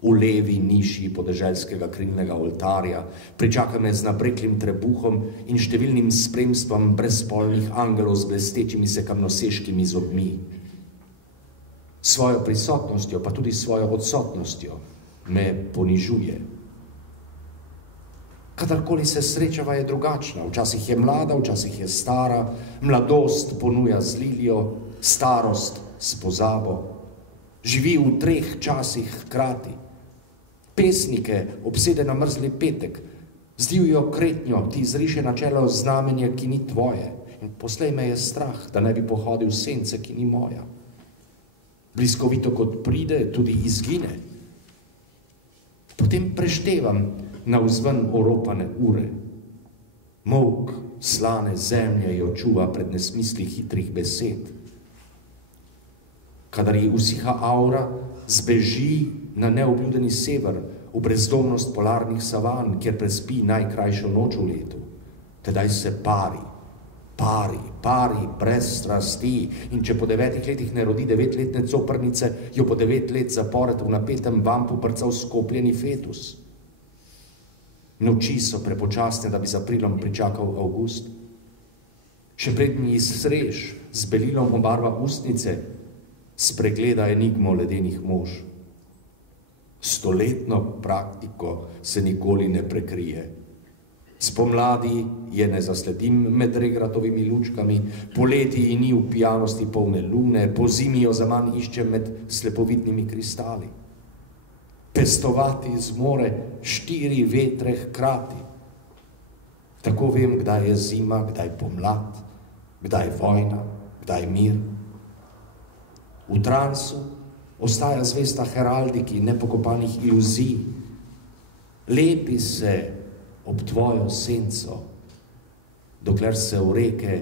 v levi niši podeželskega krilnega oltarja, pričaka me z nabreklim trebuhom in številnim spremstvom brezpolnih angelov z blestečimi se kamnoseškimi zobmi. Svojo prisotnostjo, pa tudi svojo odsotnostjo me ponižuje. Kadarkoli se srečava, je drugačna. Včasih je mlada, včasih je stara, mladost ponuja z lilijo, starost s pozabo. Živi v 3 časih hkrati. Pesnike obsede na mrzli petek, z divjo kretnjo ti izriše na čelo znamenje, ki ni tvoje. In poslej me je strah, da ne bi pohodil sence, ki ni moja. Bliskovito kot pride, tudi izgine. Potem preštevam navzven oropane ure. Molk slane zemlje jo čuva pred nesmisli hitrih besed. Kadar ji usiha aura, zbeži na neobljudeni sever, v brezdomnost polarnih savan, kjer prespi najkrajšo noč v letu. Tedaj se pari, brez strasti, in če po 9 letih ne rodi 9-letne coprnice, jo po 9 let zapored v napetem vampu prcal skopljeni fetus. Noči so prepočasne, da bi z aprilom pričakal avgust. Še predtem ji srež z belilom obarva ustnice, spregleda enigmo ledenih mož. 100-letno praktiko se nikoli ne prekrije. Spomladi je ne zasledim med regratovimi lučkami, poleti ji ni v pijanosti polne lune, pozimi jo zaman iščem med slepovitnimi kristali. Pestovati zmore 4 vetre hkrati. Tako vem, kdaj je zima, kdaj pomlad, kdaj vojna, kdaj mir. V transu ostaja zvesta heraldiki nepokopanih iluzij. Lepi se ob tvojo senco, dokler se v reke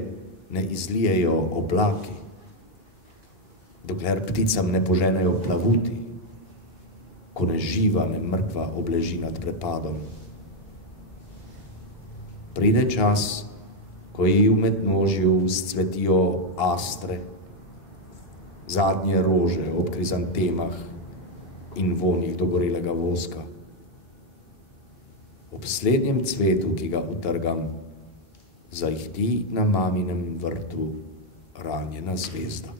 ne izlijejo oblaki, dokler pticam ne poženejo plavuti, ko ne živa, ne mrtva obleži nad prepadom. Pride čas, ko ji v mednožju scvetijo astre, zadnje rože ob krizantemah in vonjih dogorelega voska. Ob slednjem cvetu, ki ga utrgam, zaihti na maminem vrtu ranjena zvezda.